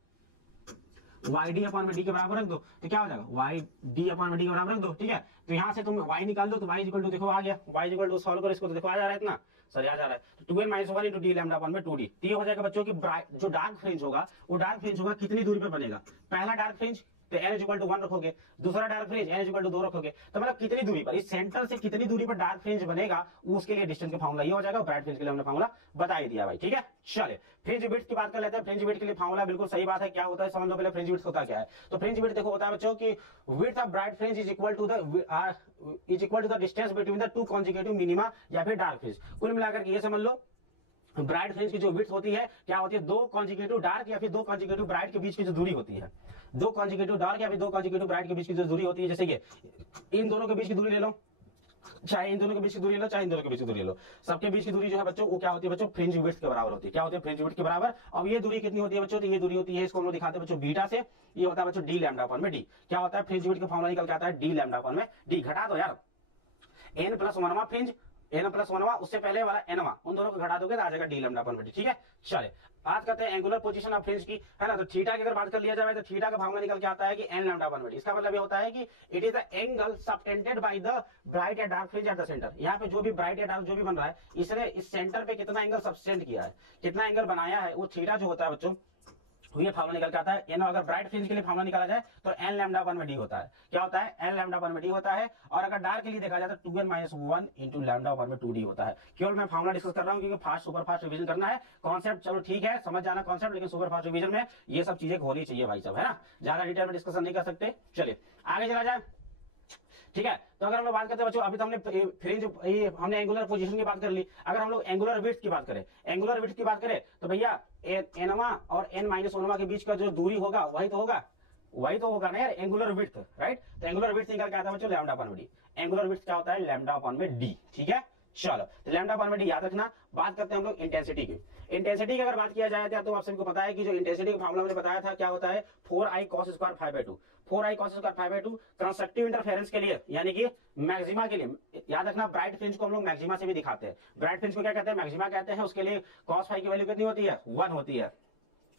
वाई डी अपॉन में डी के बराबर रख दो, तो क्या हो जाएगा? वाई डी अपॉन में डी के बराबर रख दो, ठीक है। तो यहाँ से तुम वाई निकाल दो, तो वाई इक्वल टू देखो आ गया। वाई इक्वल टू सॉल्व करो इसको, तो देखो आ जा रहा है इतना सर, आ जा रहा है। तो 2n - 1 into D lambda upon में 2d। तो ये हो जाएगा बच्चों की जो डार्क फ्रिंज होगा, वो डार्क फ्रिंज होगा कितनी दूरी पे बनेगा? पहला डार्क फ्रिंज तो n इज इक्वल टू 1 रखोगे, दूसरा dark fringe n is equal to 2 रखोगे। तो मतलब कितनी दूरी पर, इस सेंटर से कितनी दूरी पर डार्क फ्रिंज बनेगा, उसके लिए डिस्टेंस का फार्मूला ये हो जाएगा। ब्राइट फ्रिंज के लिए हमने फार्मूला बता ही दिया भाई, ठीक है। चलिए फ्रिंज विड्थ की बात कर लेते हैं। फ्रिंज विड्थ के लिए फार्मूला बिल्कुल सही बात है। क्या होता है समझ लो पहले, फ्रिंज विड्थ होता क्या है? तो फ्रिंज विड्थ देखो होता है बच्चों की width of bright fringe is equal to the distance between the two consecutive minima या फिर डार्क फ्रिंज। कुल मिलाकर के ये समझ लो ब्राइट फ्रिंज की जो विड्थ होती है, क्या होती है? दो कॉन्जिक्यूटिव डार्क या फिर दो कॉन्जिक्यूटिव ब्राइट के बीच की जो दूरी होती है, दो कॉन्जिक्यूटिव डार्क या फिर दो कॉन्जिक्यूटिव ब्राइट के बीच की जो दूरी होती है, जैसे ये इन दोनों के बीच की दूरी ले लो, चाहे इन दोनों के बीच की दूरी लो, चाहे इन दोनों के बीच की दूरी लो, सबके बीच की दूरी जो है बच्चों वो क्या होती है बच्चों? फ्रिंज विड्थ के बराबर होती है। क्या होती है? फ्रिंज विड्थ के बराबर। अब ये दूरी कितनी होती है बच्चों? तो ये दूरी होती है, इसको हम लोग दिखाते हैं बच्चों बीटा से। ये होता है बच्चों डी लैम्डा अपॉन में डी। क्या होता है? फ्रिंज विड्थ का फार्मूला निकल के आता है डी लैम्डा अपॉन में डी। घटा दो यार, n + 1वां फ्रिंज, n + 1वां, उससे पहले वाला nवां, उन दोनों को घटा दोगे तो आ जाएगा डी लैम्डा अपॉन में डी, ठीक है। चलिए बात करते हैं एंगुलर पोजीशन ऑफ फ्रिंज की, है ना। तो थीटा की अगर बात कर लिया जाए तो थीटा का फार्मूला निकल के आता है कि n लैम्डा अपॉन में डी। इसका मतलब ये होता है कि it is the angle subtended by the bright या dark fringe at the centre. यहाँ पे जो भी ब्राइट या डार्क जो भी बन रहा है, इसने इस सेंटर पे कितना एंगल सबटेंड किया है, कितना एंगल बनाया है, वो थीटा जो होता है बच्चों ये फार्मूला निकल के आता है। n अगर ब्राइट फ्रिंज के लिए फार्मूला निकाला जाए तो n लैम्डा अपॉन में डी होता है। क्या होता है? n लैम्डा अपॉन में डी होता है। और अगर डार्क के लिए देखा जाए तो 2n - 1 इंटू लैम्डा अपॉन में 2d होता है। केवल मैं फार्मूला डिस्कस कर रहा हूँ क्योंकि सुपर फास्ट रिवीजन करना है। कॉन्सेप्ट चलो ठीक है, समझ जाना कॉन्सेप्ट, लेकिन सुपर फास्ट रिवीजन में ये सब चीजें होनी चाहिए भाई साहब, है ना। ज्यादा डिटेल में डिस्कशन नहीं कर सकते। चलिए आगे चला जाए, ठीक है। तो अगर हम लोग बात करते हैं बच्चों, अभी तो हमने फ्रिंज हमने एंगुलर पोजीशन की बात कर ली। अगर हम लोग एंगुलर विड्थ की बात करें, एंगुलर विड्थ की बात करें तो भैया nवां और n - 1वां के बीच का जो दूरी होगा वही तो होगा ना यार, एंगुलर विड्थ, राइट। तो एंगुलर विड्थ निकल के आता है बच्चों लैम्डा अपॉन में डी। एंगुलर विड्थ क्या होता है? लैम्डा अपॉन में डी, ठीक है। चलो तो लैम्डा अपॉन में डी याद रखना। बात करते हैं हम लोग इंटेंसिटी की। इंटेंसिटी की अगर बात किया जाए तो आप सभी को पता है कि जो इंटेंसिटी का फार्मूला मैंने बताया था क्या होता है 4i cos square 5/2। 4i cos square 5/2 constructive interference के लिए यानी कि मैक्सिमा के लिए याद रखना। ब्राइट फ्रिंज को हम लोग मैक्सिमा से भी दिखाते हैं। ब्राइट फ्रिंज को क्या कहते हैं? मैक्सिमा कहते हैं। उसके लिए cos फाई की वैल्यू कितनी होती है? 1 होती है,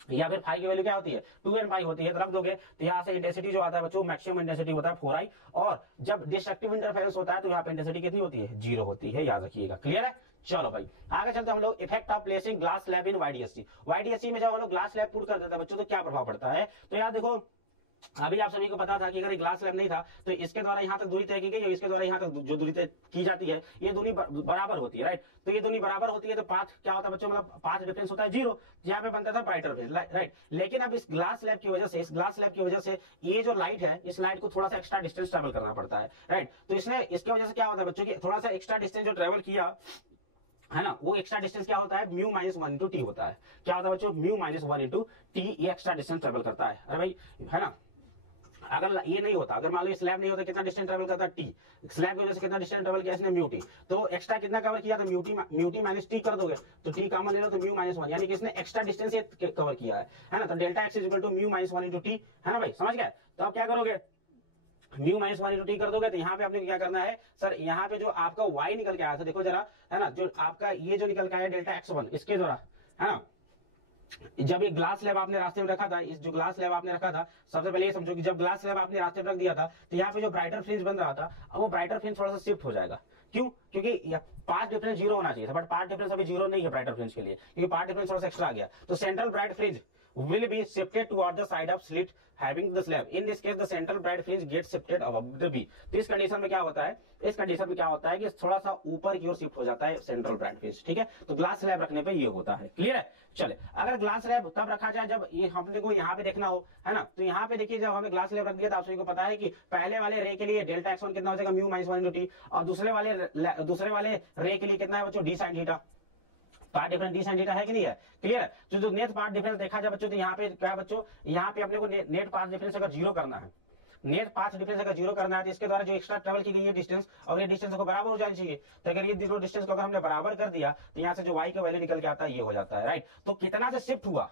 या फिर फाई की वैल्यू क्या होती है? 2n होती है। तो रख दोगे तो यहाँ से इंटेंसिटी जो आता है बच्चों मैक्सिमम इंटेंसिटी होता है 4i, और जब डिस्ट्रक्टिव इंटरफेरेंस होता है तो यहाँ पे इंटेंसिटी कितनी होती है? 0 होती है, याद रखिएगा। क्लियर है? चलो भाई आगे चलते हम लोग effect of placing glass slab in YDSC. YDSC में जब हम लोग ग्लास स्लैब पुट कर देते हैं बच्चों तो क्या प्रभाव पड़ता है? तो यार देखो अभी आप सभी को पता था कि अगर ग्लास स्लैब नहीं था तो इसके द्वारा यहाँ तक दूरी तय की गई और इसके द्वारा यहाँ तक जो दूरी तय की जाती है ये दूरी बराबर होती है, राइट। तो ये दूरी बराबर होती है तो पाथ क्या होता है बच्चों? मतलब पाथ डिफरेंस होता है 0, यहाँ पे बनता था ब्राइटर फ्रिंज, राइट। लेकिन अब इस ग्लास स्लैब की वजह से, इस ग्लास स्लैब की वजह से ये जो लाइट है इस लाइट को थोड़ा सा एक्स्ट्रा डिस्टेंस ट्रेवल करना पड़ता है, राइट। तो इसने इसकी वजह से क्या होता है बच्चों की थोड़ा सा एक्स्ट्रा डिस्टेंस जो ट्रेवल किया है ना, वो एक्स्ट्रा डिस्टेंस क्या होता है? म्यू माइनस 1 इंटू टी होता है। क्या होता है बच्चों? म्यू माइनस 1 इंटू टी, ये एक्स्ट्रा डिस्टेंस ट्रेवल करता है। अरे भाई है ना, अगर ये नहीं होता, अगर मान लो स्लैब नहीं होता कितना डिस्टेंस ट्रेवल करता है? टी। स्लैब की वजह से कितना डिस्टेंस ट्रेवल किया इसने? Mu T. तो एक्स्ट्रा कितना कवर किया? तो म्यू टी माइनस टी कर दोगे तो टी कॉमन ले लो तो म्यू माइनस 1, यानी कि इसने एक्स्ट्रा डिस्टेंस ये कवर किया है ना। तो delta x is equal to mu minus 1 into t, है ना भाई, समझ गए? तो आप क्या करोगे? म्यू माइनस 1 इंटू टी कर दोगे तो यहाँ पे आपने क्या करना है सर, यहाँ पे जो आपका y निकल के आया था देखो जरा, है ना, जो आपका ये जो निकल के आया डेल्टा x1 इसके द्वारा, है ना। जब ये ग्लास स्लैब आपने रास्ते में रखा था, इस जो ग्लास स्लैब आपने रखा था, सबसे पहले ये समझो कि जब ग्लास स्लैब आपने रास्ते में रख दिया था तो यहाँ पे जो ब्राइटर फ्रिंज बन रहा था अब वो ब्राइटर फ्रिंज थोड़ा सा शिफ्ट हो जाएगा। क्यों? क्योंकि पाथ डिफरेंस 0 होना चाहिए था, बट पाथ डिफरेंस अभी 0 नहीं है ब्राइटर फ्रिंज के लिए, क्योंकि पाथ डिफरेंस थोड़ा सा एक्स्ट्रा आ गया। तो central bright fringe will be shifted toward the side of slit having the slab. In this case, the central bright fringe gets shifted above the B. तो इस condition में क्या होता है? इस कंडीशन में क्या होता है कि थोड़ा सा ऊपर की ओर शिफ्ट हो जाता है सेंट्रल ब्राइट फ्रिंज, ठीक है। तो ग्लास स्लैब रखने पे ये होता है। क्लियर है? चले, अगर ग्लास स्लैब तब रखा जाए जब ये हमने को यहाँ पे देखना हो, है ना। तो यहाँ पे देखिए जब हमने ग्लास स्लैब रख दिया तो आप सभी को पता है कि पहले वाले रे के लिए डेल्टा x1 कितना हो जाएगा? म्यू माइनस 1 इंटू टी, और दूसरे वाले रे के लिए कितना है बच्चों? D sine theta. Path difference D sine theta है कि नहीं है? क्लियर है? तो जो नेट पार्ट डिफरेंस देखा जाए बच्चों तो यहाँ पे क्या बच्चों, यहाँ पे अपने को नेट पाथ डिफरेंस अगर 0 करना है, नेट पाथ डिफरेंस अगर 0 करना है तो इसके द्वारा जो एक्स्ट्रा ट्रेवल की गई है डिस्टेंस और ये डिस्टेंस को बराबर हो जानी चाहिए। तो अगर ये दोनों डिस्टेंस को अगर हमने बराबर कर दिया तो यहाँ से जो y का वैल्यू निकल के आता है ये हो जाता है, राइट। तो कितना से शिफ्ट हुआ,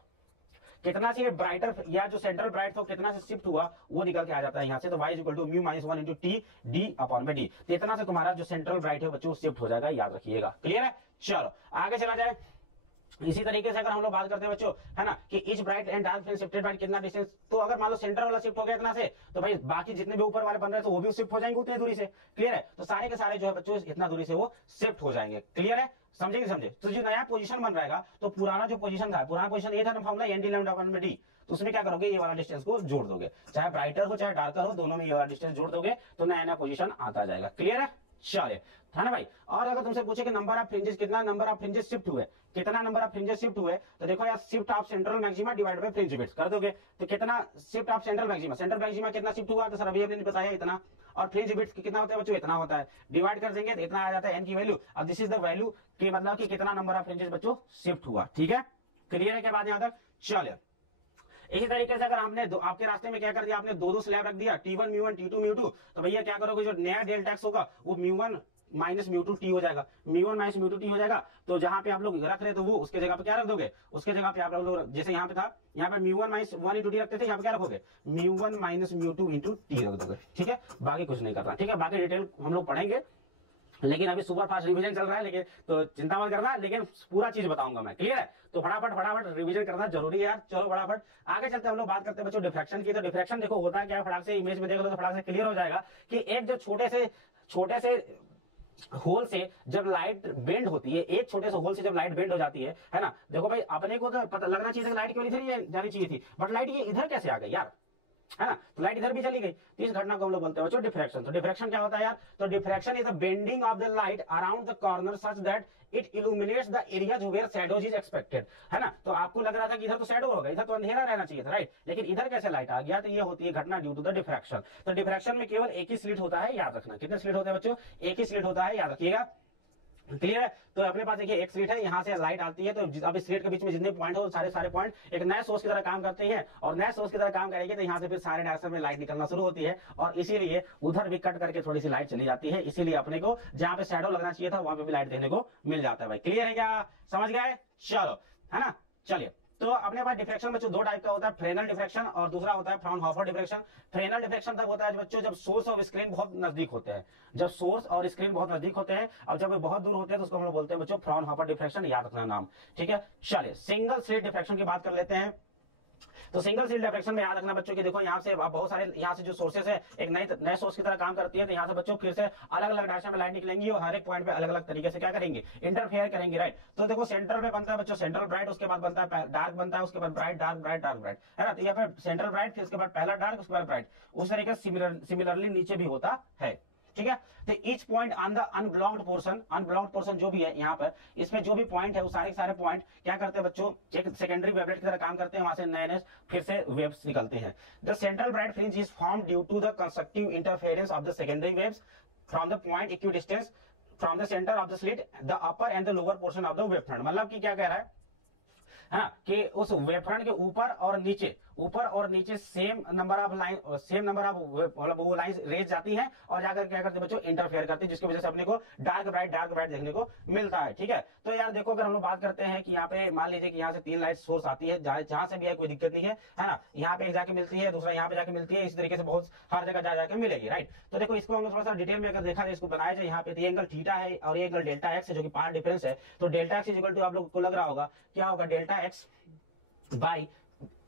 कितना से ब्राइटर या जो सेंट्रल ब्राइट था कितना से शिफ्ट हुआ वो निकल के आ जाता है यहाँ से। तो y is equal to mu minus 1 into t d upon में डी। तो इतना से तुम्हारा जो सेंट्रल ब्राइट है बच्चों शिफ्ट हो जाएगा, याद रखिएगा। क्लियर है? चलो आगे चला जाए। इसी तरीके से अगर हम लोग बात करते हैं बच्चों, है ना, कि each bright and dark fringe shifted by कितना डिस्टेंस, तो अगर मान लो सेंटर वाला शिफ्ट हो गया इतना से तो भाई बाकी जितने भी ऊपर वाले बन रहे हैं तो वो भी शिफ्ट हो जाएंगे उतनी दूरी से। क्लियर है? तो सारे के सारे जो है बच्चों इतना दूरी से वो शिफ्ट हो जाएंगे। क्लियर है? समझे कि समझे? तो जो नया पोजीशन बन रहेगा तो पुराना जो पोजीशन था, पुराना पोजीशन ये था ना formula n d lambda upon में डी, तो उसमें क्या करोगे? ये वाला डिस्टेंस को जोड़ दोगे, चाहे ब्राइटर हो चाहे डार्कर हो, दोनों में ये वाला डिस्टेंस जोड़ दोगे तो नया नया पोजीशन आता जाएगा। क्लियर है? चले, है ना भाई। और अगर तुमसे पूछे कि नंबर ऑफ फ्रिंजेस, कितना नंबर ऑफ फ्रिंजेस शिफ्ट हुए, कितना नंबर ऑफ फ्रिंजेस शिफ्ट हुए, तो देखो यार shift of central maxima divide by fringe width कर दोगे तो कितना shift of central maxima, central maxima कितना शिफ्ट हुआ तो सर अभी हमने बताया इतना, और फ्रिंज विड्थ कितना होता है बच्चों? इतना होता है। डिवाइड कर देंगे तो इतना आ जाता है एन की वैल्यू। अब दिस इज द वैल्यू कि मतलब कि कितना नंबर ऑफ फ्रिंजेस बच्चों शिफ्ट हुआ। ठीक है? क्लियर है क्या बात यहां तक? चलिए इसी तरीके से अगर हमने आपके रास्ते में क्या कर दिया, आपने दो स्लैब रख दिया T1 म्यू 1 T2 म्यू 2, तो भैया क्या करोगे? जो नया डेल्टा एक्स होगा वो म्यू 1 माइनस म्यू 2 टी हो जाएगा, म्यू 1 माइनस म्यू 2 टी हो जाएगा। तो जहां पे आप लोग रख रहे तो वो उसके जगह पे क्या रख दोगे? उसके जगह पे आप लोग जैसे यहाँ पे था, यहाँ पे म्यू 1 माइनस 1 इंटू टी रखते थे, यहाँ पे क्या रखोगे? Mu 1 minus mu 2 into T रख दोगे। ठीक है? बाकी कुछ नहीं करना। ठीक है? बाकी डिटेल हम लोग पढ़ेंगे, लेकिन अभी सुपर फास्ट रिवीजन चल रहा है, लेकिन तो चिंता मत करना, लेकिन पूरा चीज बताऊंगा मैं। क्लियर है? तो फटाफट रिवीजन करना जरूरी है यार। चलो फटाफट आगे चलते हैं, हम लोग बात करते हैं बच्चों डिफ्रैक्शन की। तो डिफ्रैक्शन देखो होता है क्या, फटाक से इमेज में देख लो तो फटाक से क्लियर हो जाएगा कि एक जो छोटे से होल से जब लाइट बेंड होती है, एक छोटे से होल से जब लाइट बेंड हो जाती है ना, देखो भाई अपने को तो पता लगना चाहिए था लाइट क्यों इधर ही जानी चाहिए थी, बट लाइट ये इधर कैसे आ गई यार, है ना। तो लाइट इधर भी चली गई। तो इस घटना को हम लोग बोलते हैं बच्चों डिफ्रैक्शन। तो डिफ्रैक्शन क्या होता है यार? तो diffraction is the bending of the light around the corner such that it illuminates the areas where shadows is expected, है ना। तो आपको लग रहा था कि इधर तो शैडो होगा, इधर तो अंधेरा रहना चाहिए था, राइट, लेकिन इधर कैसे लाइट आ गया? तो ये होती है घटना ड्यू टू द डिफ्रैक्शन। तो डिफ्रैक्शन में केवल एक ही स्लिट होता है, याद रखना। कितने स्लिट होते हैं बच्चों? एक ही स्लिट होता है, याद रखिएगा। क्लियर है। तो अपने पास देखिए एक स्लिट है, यहाँ से लाइट आती है, तो अब इस स्लिट के बीच में जितने पॉइंट हो सारे पॉइंट एक नए सोर्स की तरह काम करते हैं, और नए सोर्स की तरह काम करेंगे तो यहाँ से फिर सारे डायरेक्शन में लाइट निकलना शुरू होती है, और इसीलिए उधर भी कट करके थोड़ी सी लाइट चली जाती है, इसीलिए अपने को जहां पे शैडो लगना चाहिए था वहां पे भी लाइट देखने को मिल जाता है भाई। क्लियर है क्या, समझ गए, चलो है ना। चलिए, तो अपने पास डिफ्रेक्शन बच्चों दो टाइप का होता है, फ्रेनल डिफ्रेक्शन और दूसरा होता है फ्राउनहोफर डिफ्रेक्शन। फ्रेनल डिफ्रेक्शन तब होता है बच्चों जब सोर्स और स्क्रीन बहुत नजदीक होते हैं, जब सोर्स और स्क्रीन बहुत नजदीक होते हैं, और जब वे बहुत दूर होते हैं तो उसको हम लोग बोलते हैं बच्चों फ्राउनहोफर डिफ्रेक्शन, याद रखना नाम, ठीक है। चलिए सिंगल स्लिट डिफ्रेक्शन की बात कर लेते हैं। तो सिंगल स्लिट डिफ्रेक्शन में याद रखना बच्चों की देखो यहाँ से बहुत सारे यहाँ से जो सोर्सेस है एक नए सोर्स की तरह काम करती है, तो यहाँ से बच्चों फिर से अलग अलग डायरेक्शन में लाइट निकलेंगी और हर एक पॉइंट पे अलग अलग तरीके से क्या करेंगे, इंटरफेयर करेंगे, राइट। तो देखो सेंटर में बनता है बच्चों सेंट्रल ब्राइट, उसके बाद बनता है डार्क बनता है, उसके बाद bright dark bright dark bright, है ना। तो यहाँ पे सेंट्रल ब्राइट, फिर उसके बाद पहला डार्क, उसके बाद ब्राइट, उस तरीके से सिमिलरली नीचे भी होता है, ठीक है। तो each point on the unblocked portion जो भी है यहाँ पर, इसमें जो भी पॉइंट है वो सारे पॉइंट क्या करते हैं बच्चों, एक सेकेंडरी वेवलेट की तरह काम करते हैं, वहां से नए फिर से वेव्स निकलते हैं। The central bright fringe is form due to the constructive interference of the secondary waves from the point equidistance from the centre of the slit the upper and the lower portion of the wave front. मतलब कि क्या कह रहा है हाँ, कि उस wave front के ऊपर और नीचे सेम नंबर ऑफ मतलब वो लाइंस रेज जाती हैं और जाकर क्या करते हैं बच्चों, इंटरफेयर करते हैं, जिसकी वजह से अपने को डार्क ब्राइट देखने को मिलता है, ठीक है। तो यार देखो अगर हम लोग बात करते हैं कि यहाँ पे मान लीजिए कि यहाँ से 3 लाइट सोर्स आती है, जहां से भी है कोई दिक्कत नहीं है ना, यहाँ पे एक जाके मिलती है, दूसरा यहाँ पे जाके मिलती है, इस तरीके से बहुत हर जगह जाके मिलेगी, राइट। तो देखो इसको हम लोग थोड़ा सा डिटेल में अगर देखा जाए, इसको बनाया जाए, यहाँ पे ये एंगल थीटा है और ये एंगल डेल्टा एक्स है, जो कि पार्ट डिफरेंस है। तो डेल्टा एक्स इक्वल टू आप लोग को लग रहा होगा क्या होगा, डेल्टा एक्स बाई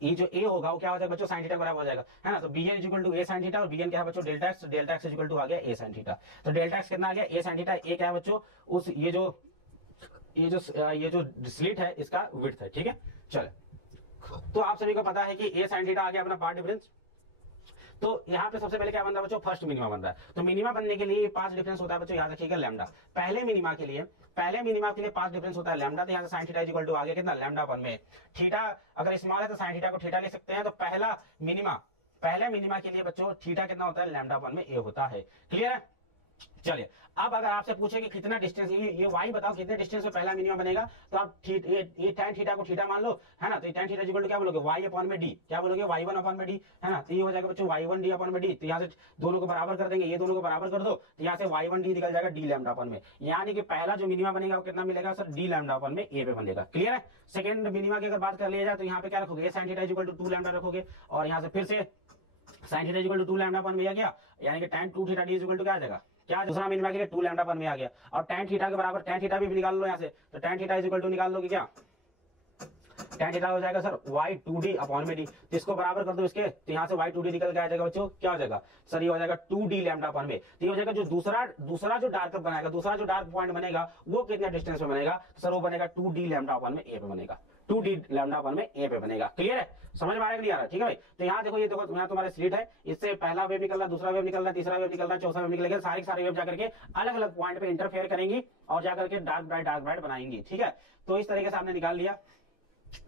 ये जो ए होगा वो क्या हो जाएगा बच्चों, साइन थीटा बराबर हो जाएगा, है ना। तो bn equal to a sine theta, और bn क्या है बच्चों, डेल्टा एक्स इक्वल टू आ गया ए साइन थीटा। तो डेल्टा एक्स कितना आ गया, ए साइन थीटा। ए क्या है बच्चों, उस ये जो स्लिट है इसका विड्थ है, ठीक है। चलो, तो आप सभी को पता है कि ए साइन थीटा आ गया अपना पार्ट डिफरेंस। तो यहाँ पे सबसे पहले क्या बन रहा है बच्चों, फर्स्ट मिनिमा बन रहा है। तो मिनिमा बनने के लिए 5 डिफरेंस होता है बच्चों, याद रखिएगा लैम्डा। पहले मिनिमा के लिए 5 डिफरेंस होता है लैम्डा। तो यहाँ से साइन थीटा इक्वल टू आ गया कितना, लैम्डा अपन में थीटा अगर स्मॉल है तो साइन थीटा को थीटा ले सकते हैं। तो पहले मिनिमा के लिए बच्चों थीटा कितना होता है, लैम्डा अपन में ए होता है। क्लियर है। चलिए अब अगर आपसे पूछे कि कितना डिस्टेंस, ये वाई बताओ कितने डिस्टेंस में पहला मिनिमा बनेगा, तो आप ये tan थीटा को थीटा मान लो, है ना। तो tan थीटा इक्वल टू क्या बोलोगे, y अपॉन में डी, क्या बोलोगे y1 अपॉन में डी, है ना। तो ये हो जाएगा बच्चों y1 डी अपॉन में डी। तो यहाँ से दोनों को बराबर कर देंगे, ये दोनों को बराबर कर दो, तो यहाँ से y1 डी निकल जाएगा डी लैम्डा अपन में, यानी कि पहला जो मिनिमा बनेगा वो कितना मिलेगा सर, डी लैम्डा अपन में ए पे बनेगा। क्लियर है। सेकंड मिनिमा की अगर बात कर लिया जाए तो यहाँ पे क्या रखोगे, sine theta equal to 2 lambda रखोगे, और यहाँ से फिर से sine theta equal to 2 lambda upon में आ गया, यानी कि tan 2 theta D equal to क्या आ जाएगा, क्या दूसरा मिनिमा के लिए 2 लैम्डा अपन में आ गया। और tan थीटा के बराबर tan थीटा भी निकाल लो यहाँ से, तो tan थीटा इक्वल टू निकाल लोगे क्या, tan थीटा हो जाएगा सर y2d अपॉन में d। तो इसको बराबर कर दो इसके, तो यहाँ से y2d निकल के आ जाएगा बच्चों, क्या हो जाएगा सर, ये हो जाएगा 2d लैम्डा अपन में। तो ये हो जाएगा जो दूसरा जो डार्क बनाएगा, दूसरा जो डार्क पॉइंट बनेगा वो कितने डिस्टेंस पे बनेगा, तो सर वो बनेगा 2d लैम्डा अपन में ए पे बनेगा, 2d लैम्डा अपन में ए पे बनेगा। क्लियर है, समझ में आ रहा है, क्लियर है, ठीक है भाई। तो यहाँ देखो, ये देखो यहाँ तुम्हारे स्लिट है, इससे पहला वेव निकल रहा है, दूसरा वेव निकल रहा है, तीसरा वेव निकल रहा है, चौथा वेव निकलेगा, सारी वेव जाकर के अलग अलग पॉइंट पे इंटरफेयर करेंगी और जाकर के डार्क ब्राइट बनाएंगी, ठीक है। तो इस तरीके से आपने निकाल लिया।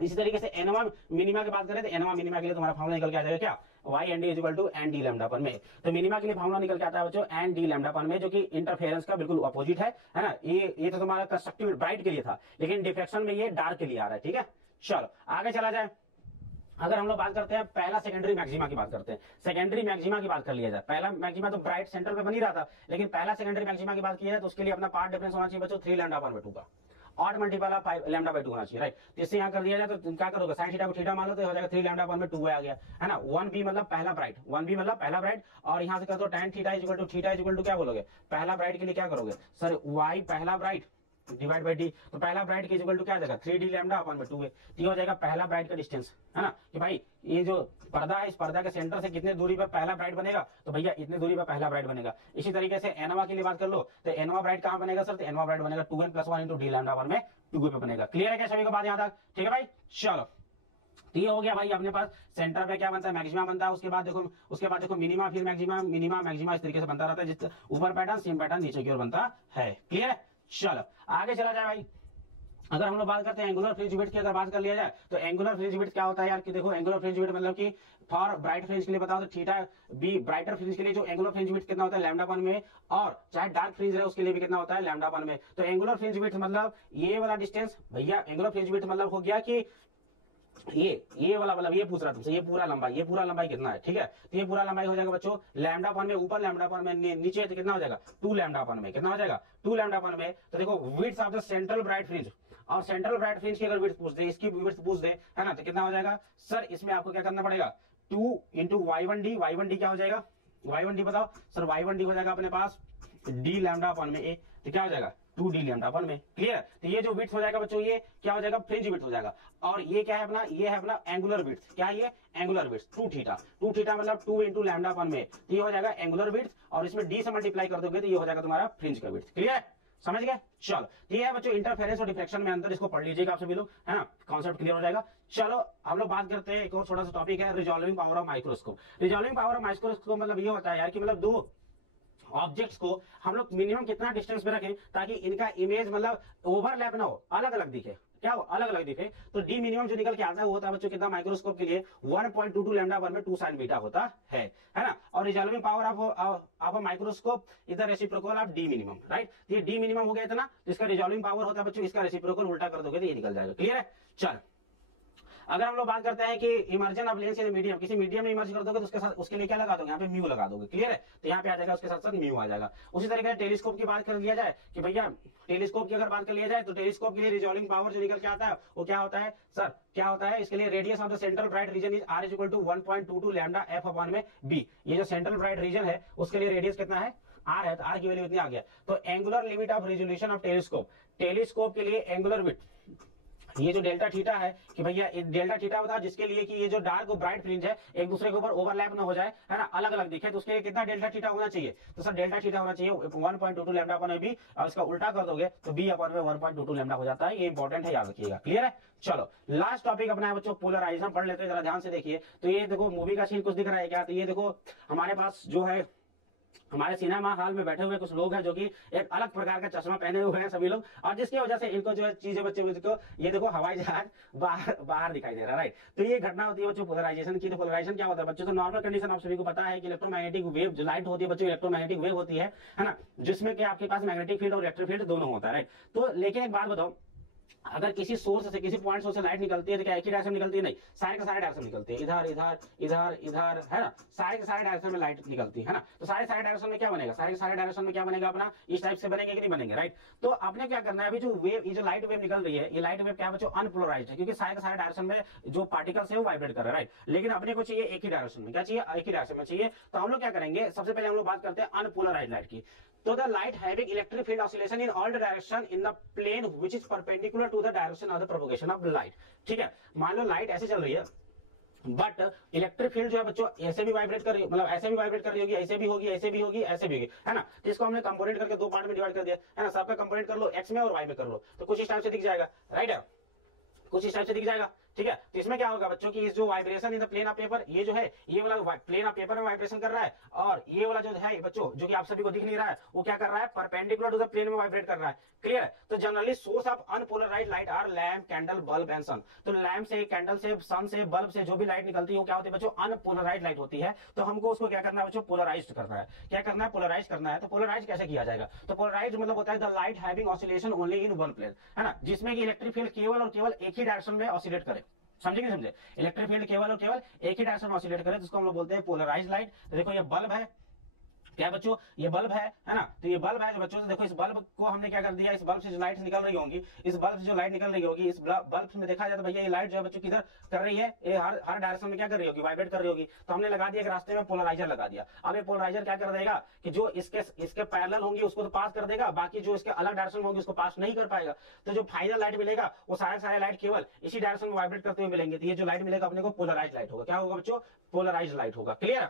इसी तरीके से एनोवा मिनिमा की बात करें तो एनोवा मिनिमा के लिए तुम्हारा फॉर्मूला निकल के आ जाएगा क्या, y n d equal to n d lambda पर में। तो मिनिमा के लिए फॉर्मूला निकल के आता है बच्चों एन डी लैम्डा पर में, जो कि इंटरफेरेंस का बिल्कुल अपोजिट है ना। ये तो तुम्हारा कंस्ट्रक्टिव ब्राइट के लिए था, लेकिन डिफ्रेक्शन में ये डार्क के लिए आ रहा है, ठीक है। चलो आगे चला जाए। अगर हम लोग बात करते हैं पहला सेकेंडरी मैक्सिमा की बात करते हैं, सेकेंडरी मैक्सिमा की बात कर लिया जाए। पहला मैक्सिमा तो ब्राइट सेंटर पे बन ही रहा था, लेकिन पहला सेकेंडरी मैक्सिमा की बात की है तो उसके लिए अपना पार्ट डिफरेंस होना चाहिए बच्चों 3 लैम्डा अपन में 2 का, odd multiple of 5 lambda by 2 होना चाहिए, राइट। तो इससे यहाँ कर दिया जाए तो क्या करोगे, साइन थीटा को थीटा मान लो तो हो जाएगा 3 लैम्डा अपन में 2 आ गया, है ना। 1b मतलब पहला ब्राइट, और यहाँ से कर दो tan थीटा इक्वल टू क्या बोलोगे, पहला ब्राइट के लिए क्या करोगे सर, y पहला ब्राइट डिवाइड बाई डी। तो पहला ब्राइट के इक्वल टू क्या आ जाएगा 3d लैम्डा अपन में 2 है। तो ये हो जाएगा पहला ब्राइट का डिस्टेंस, है ना, कि भाई ये जो पर्दा है इस पर्दा के सेंटर से कितने दूरी पर पहला ब्राइट बनेगा, तो भैया इतने दूरी पर पहला ब्राइट बनेगा। इसी तरीके से एनोवा के लिए बात कर लो, तो एनोवा ब्राइट कहां बनेगा सर, तो एनोवा ब्राइट बनेगा 2n + 1 × d लैम्डा अपन में 2 पे बनेगा। क्लियर है क्या सभी को बात यहाँ तक, ठीक है भाई। चलो तो ये हो गया भाई, अपने पास सेंटर पे क्या बनता है, मैक्सिमा बनता है। उसके बाद देखो मिनिमा, फिर मैक्सिमा इस तरीके से बनता रहता है, जिस ऊपर पैटर्न सेम पैटर्न नीचे की ओर बनता है। क्लियर है। चलो आगे चला जाए भाई। अगर हम लोग बात करते हैं एंगुलर फ्रिंज विड्थ की, अगर बात कर लिया जाए तो एंगुलर फ्रिंज विड्थ क्या होता है यार, कि देखो एंगुलर फ्रिंज विड्थ मतलब कि फॉर ब्राइट फ्रिंज के लिए बताओ तो थीटा बी, ब्राइटर फ्रिंज के लिए जो एंगुलर फ्रिंज विड्थ कितना होता है लैम्डा 1 में, और चाहे डार्क फ्रिंज है उसके लिए भी कितना होता है लैम्डा 1 में। तो एंगुलर फ्रिंज विड्थ मतलब ये वाला डिस्टेंस भैया, एंगुलर फ्रिंज विड्थ मतलब हो गया कि ये वाला, मतलब ये पूछ रहा तुमसे, ये पूरा लंबाई कितना है, ठीक है। तो ये पूरा लंबाई हो जाएगा बच्चों लैम्डा 1 में ऊपर, लैम्डा 1 में नीचे, तो कितना हो जाएगा 2 लैम्डा 1 में, कितना हो जाएगा 2 लैम्डा 1 में। तो देखो width of the central bright fringe, और सेंट्रल ब्राइट फ्रिंज की अगर विड्थ पूछ दे, इसकी विड्थ पूछ दे, है ना, तो कितना हो जाएगा सर, इसमें आपको क्या करना पड़ेगा 2 इंटू y1d, y1d क्या हो जाएगा, y1d बताओ सर, y1d हो जाएगा अपने पास d लैम्डा 1 में a, तो क्या हो जाएगा 2d लैम्डा 1 में, क्लियर। तो ये जो विड्थ हो जाएगा बच्चों, ये क्या हो जाएगा फ्रिंज विड्थ हो जाएगा। और ये क्या है अपना, ये है अपना एंगुलर विड्थ, क्या है ये एंगुलर विड्थ 2 थीटा, 2 थीटा मतलब 2 इंटू लैम्डा 1 में, तो ये हो जाएगा एंगुलर विड्थ, और इसमें d से मल्टीप्लाई कर दोगे तो ये हो जाएगा तुम्हारा फ्रिंज का विड्थ, क्लियर है, समझ गए। चलो ये है बच्चों इंटरफेरेंस और डिफ्लेक्शन में अंतर, इसको पढ़ लीजिएगा आप सभी लोग, है ना, कॉन्सेप्ट क्लियर हो जाएगा। चलो हम लोग बात करते हैं एक और छोटा सा टॉपिक है, resolving power of microscope. Resolving power of microscope मतलब ये होता है यार कि मतलब दो ऑब्जेक्ट्स को हम लोग मिनिमम कितना डिस्टेंस पे रखें ताकि इनका इमेज मतलब ओवरलैप ना हो, अलग अलग दिखे, क्या हो अलग अलग दिखे। तो डी मिनिमम जो निकल के आता है वो होता है बच्चों कितना, माइक्रोस्कोप के लिए 1.22 लैम्डा 1 में 2 sin बीटा होता है ना। और resolving power of microscope is the reciprocal of D minimum, right. ये डी मिनिमम हो गया इतना, तो इसका रिजॉल्विंग पावर होता है बच्चों, इसका रेसिप्रोकल उल्टा कर दोगे तो ये निकल जाएगा, क्लियर है। चल अगर हम लोग बात करते हैं कि immersion of lens in medium, किसी मीडियम में इमर्ज कर दोगे तो उसके साथ उसके लिए क्या लगा दोगे, यहाँ पे म्यू लगा दोगे, क्लियर है। तो यहाँ पे आ जाएगा उसके साथ साथ म्यू आ जाएगा। उसी तरीके से टेलीस्कोप की बात कर लिया जाए कि भैया टेलीस्कोप की अगर बात कर लिया जाए तो टेलीस्कोप के लिए रिजॉल्विंग पावर जो निकल के आता है वो क्या होता है सर, क्या होता है इसके लिए radius of the central bright region is r equal to 1.22 lambda f upon में b। ये जो सेंट्रल ब्राइट रीजन है उसके लिए रेडियस कितना है r है, तो r की वैल्यू इतनी आ गया। तो angular limit of resolution of telescope, telescope के लिए एंगुलर विड्थ ये जो डेल्टा थीटा है कि भैया डेल्टा थीटा बता जिसके लिए कि ये जो डार्क और ब्राइट फ्रिंज है एक दूसरे के ऊपर ओवरलैप ना हो जाए, है ना, अलग अलग दिखे, तो उसके लिए कितना डेल्टा थीटा होना चाहिए, तो सर डेल्टा थीटा होना चाहिए 1.22 लैम्डा अपॉन बी, और इसका उल्टा कर दोगे तो बी अपॉन में 1.22 लैम्डा हो जाता है। ये इंपॉर्टेंट है, याद रखिएगा, क्लियर है। चलो लास्ट टॉपिक अपना है बच्चों पोलराइजेशन, पढ़ लेते हैं जरा ध्यान से देखिए। तो ये देखो मूवी का सीन कुछ दिख रहा है क्या, तो ये देखो हमारे पास जो है हमारे सिनेमा हॉल में बैठे हुए कुछ लोग हैं जो कि एक अलग प्रकार का चश्मा पहने हुए हैं सभी लोग, और जिसकी वजह से इनको जो है चीजें बच्चे को ये देखो हवाई जहाज बाहर दिखाई दे रहा है, राइट। तो ये घटना होती है बच्चों पोलराइजेशन की। तो पोलराइजेशन क्या होता है बच्चों, तो नॉर्मल कंडीशन आप सभी को पता है कि इलेक्ट्रोमैग्नेटिक वेव जो लाइट होती है बच्चों, इलेक्ट्रोमैग्नेटिक वेव होती है ना, जिसमें कि आपके पास मैग्नेटिक फील्ड और इलेक्ट्रिक फील्ड दोनों होता है, राइट। तो लेकिन एक बात बताओ, अगर किसी सोर्स से किसी पॉइंट सोर्स से लाइट निकलती है तो क्या एक ही डायरेक्शन में निकलती है, नहीं, सारे के सारे डायरेक्शन निकलती है, इधर इधर इधर इधर, है ना, सारे के सारे डायरेक्शन में लाइट निकलती है ना। तो सारे सारे डायरेक्शन में क्या बनेगा, सारे के सारे डायरेक्शन में क्या बनेगा अपना, इस टाइप से बनेंगे कि नहीं बनेंगे, राइट। तो आपने क्या करना है, अभी जो वेव, ये जो लाइट वेव निकल रही है, ये लाइट वेव क्या है बच्चों अनपोलराइज्ड है, क्योंकि सारे के सारे डायरेक्शन में जो पार्टिकल्स है वो वाइब्रेट कर रहा है, राइट। लेकिन अपने को चाहिए एक ही डायरेक्शन में, क्या चाहिए एक ही डायरेक्शन में चाहिए। तो हम लोग क्या करेंगे, सबसे पहले हम लोग बात करते हैं अनपोलराइज्ड लाइट की। तो the light having electric field oscillation in all direction in the plane which is perpendicular to the direction of the propagation of light, ठीक है। मान लो लाइट ऐसे चल रही है बट इलेक्ट्रिक फील्ड जो है बच्चों ऐसे भी वाइब्रेट कर रही है, मतलब ऐसे भी वाइब्रेट कर रही होगी, ऐसे भी होगी, ऐसे भी होगी, ऐसे भी होगी, है ना। तो इसको हमने कंपोनेंट करके दो पार्ट में डिवाइड कर दिया, है ना, सबका कंपोनेंट कर लो एक्स में और वाई में कर लो, तो कुछ इस टाइप से दिख जाएगा, राइट है, कुछ इस टाइप से दिख जाएगा, ठीक है। तो इसमें क्या होगा बच्चों की इस जो vibration in the plane of paper, ये जो है ये वाला प्लेन ऑफ पेपर में वाइब्रेशन कर रहा है, और ये वाला जो है बच्चों जो कि आप सभी को दिख नहीं रहा है वो क्या कर रहा है, परपेंडिकुलर टू द प्लेन में वाइब्रेट कर रहा है, क्लियर। तो generally source of unpolarised light are lamp, candle, bulb and sun. तो लैम्प से, कैंडल से, सन से, बल्ब से जो भी लाइट निकलती है वो क्या होती है बच्चों अनपोलराइज्ड लाइट होती है। तो हमको उसको क्या करना है बच्चों, पोलराइज्ड करना है। क्या करना है, पोलराइज करना है। तो पोलराइज कैसे किया जाएगा, तो पोलराइज मतलब होता है the light having oscillation only in one plane, है ना, जिसमें कि इलेक्ट्रिक फील्ड केवल और केवल एक ही डायरेक्शन में ऑसिलेट करे, समझे कि समझे, इलेक्ट्रिक फील्ड केवल और केवल एक ही डायरेक्शन में ऑसिलेट करे, जिसको हम लोग बोलते हैं पोलराइज्ड लाइट। तो देखो ये बल्ब है, क्या बच्चों ये बल्ब है ना, तो ये बल्ब है बच्चों, देखो इस बल्ब को हमने क्या कर दिया, इस बल्ब से जो लाइट निकल रही होंगी, इस बल्ब से जो लाइट निकल रही होगी, इस बल्ब में देखा जाए तो भैया ये लाइट जो है बच्चों किधर कर रही है, ये हर डायरेक्शन में क्या कर रही होगी, वाइब्रेट कर रही होगी। तो हमने लगा दिया एक रास्ते में पोलराइजर लगा दिया। अब ये पोलराइजर क्या कर देगा कि जो इसके पैरेलल होंगी उसको तो पास कर देगा, बाकी जो इसके अलग डायरेक्शन में होंगी उसको पास नहीं कर पाएगा। तो जो फाइनल लाइट मिलेगा वो सारे लाइट केवल इसी डायरेक्शन में वाइब्रेट करते हुए मिलेंगे। तो ये जो लाइट मिलेगा अपने को पोलराइज्ड लाइट होगा। क्या होगा बच्चों, पोलराइज्ड लाइट होगा, क्लियर,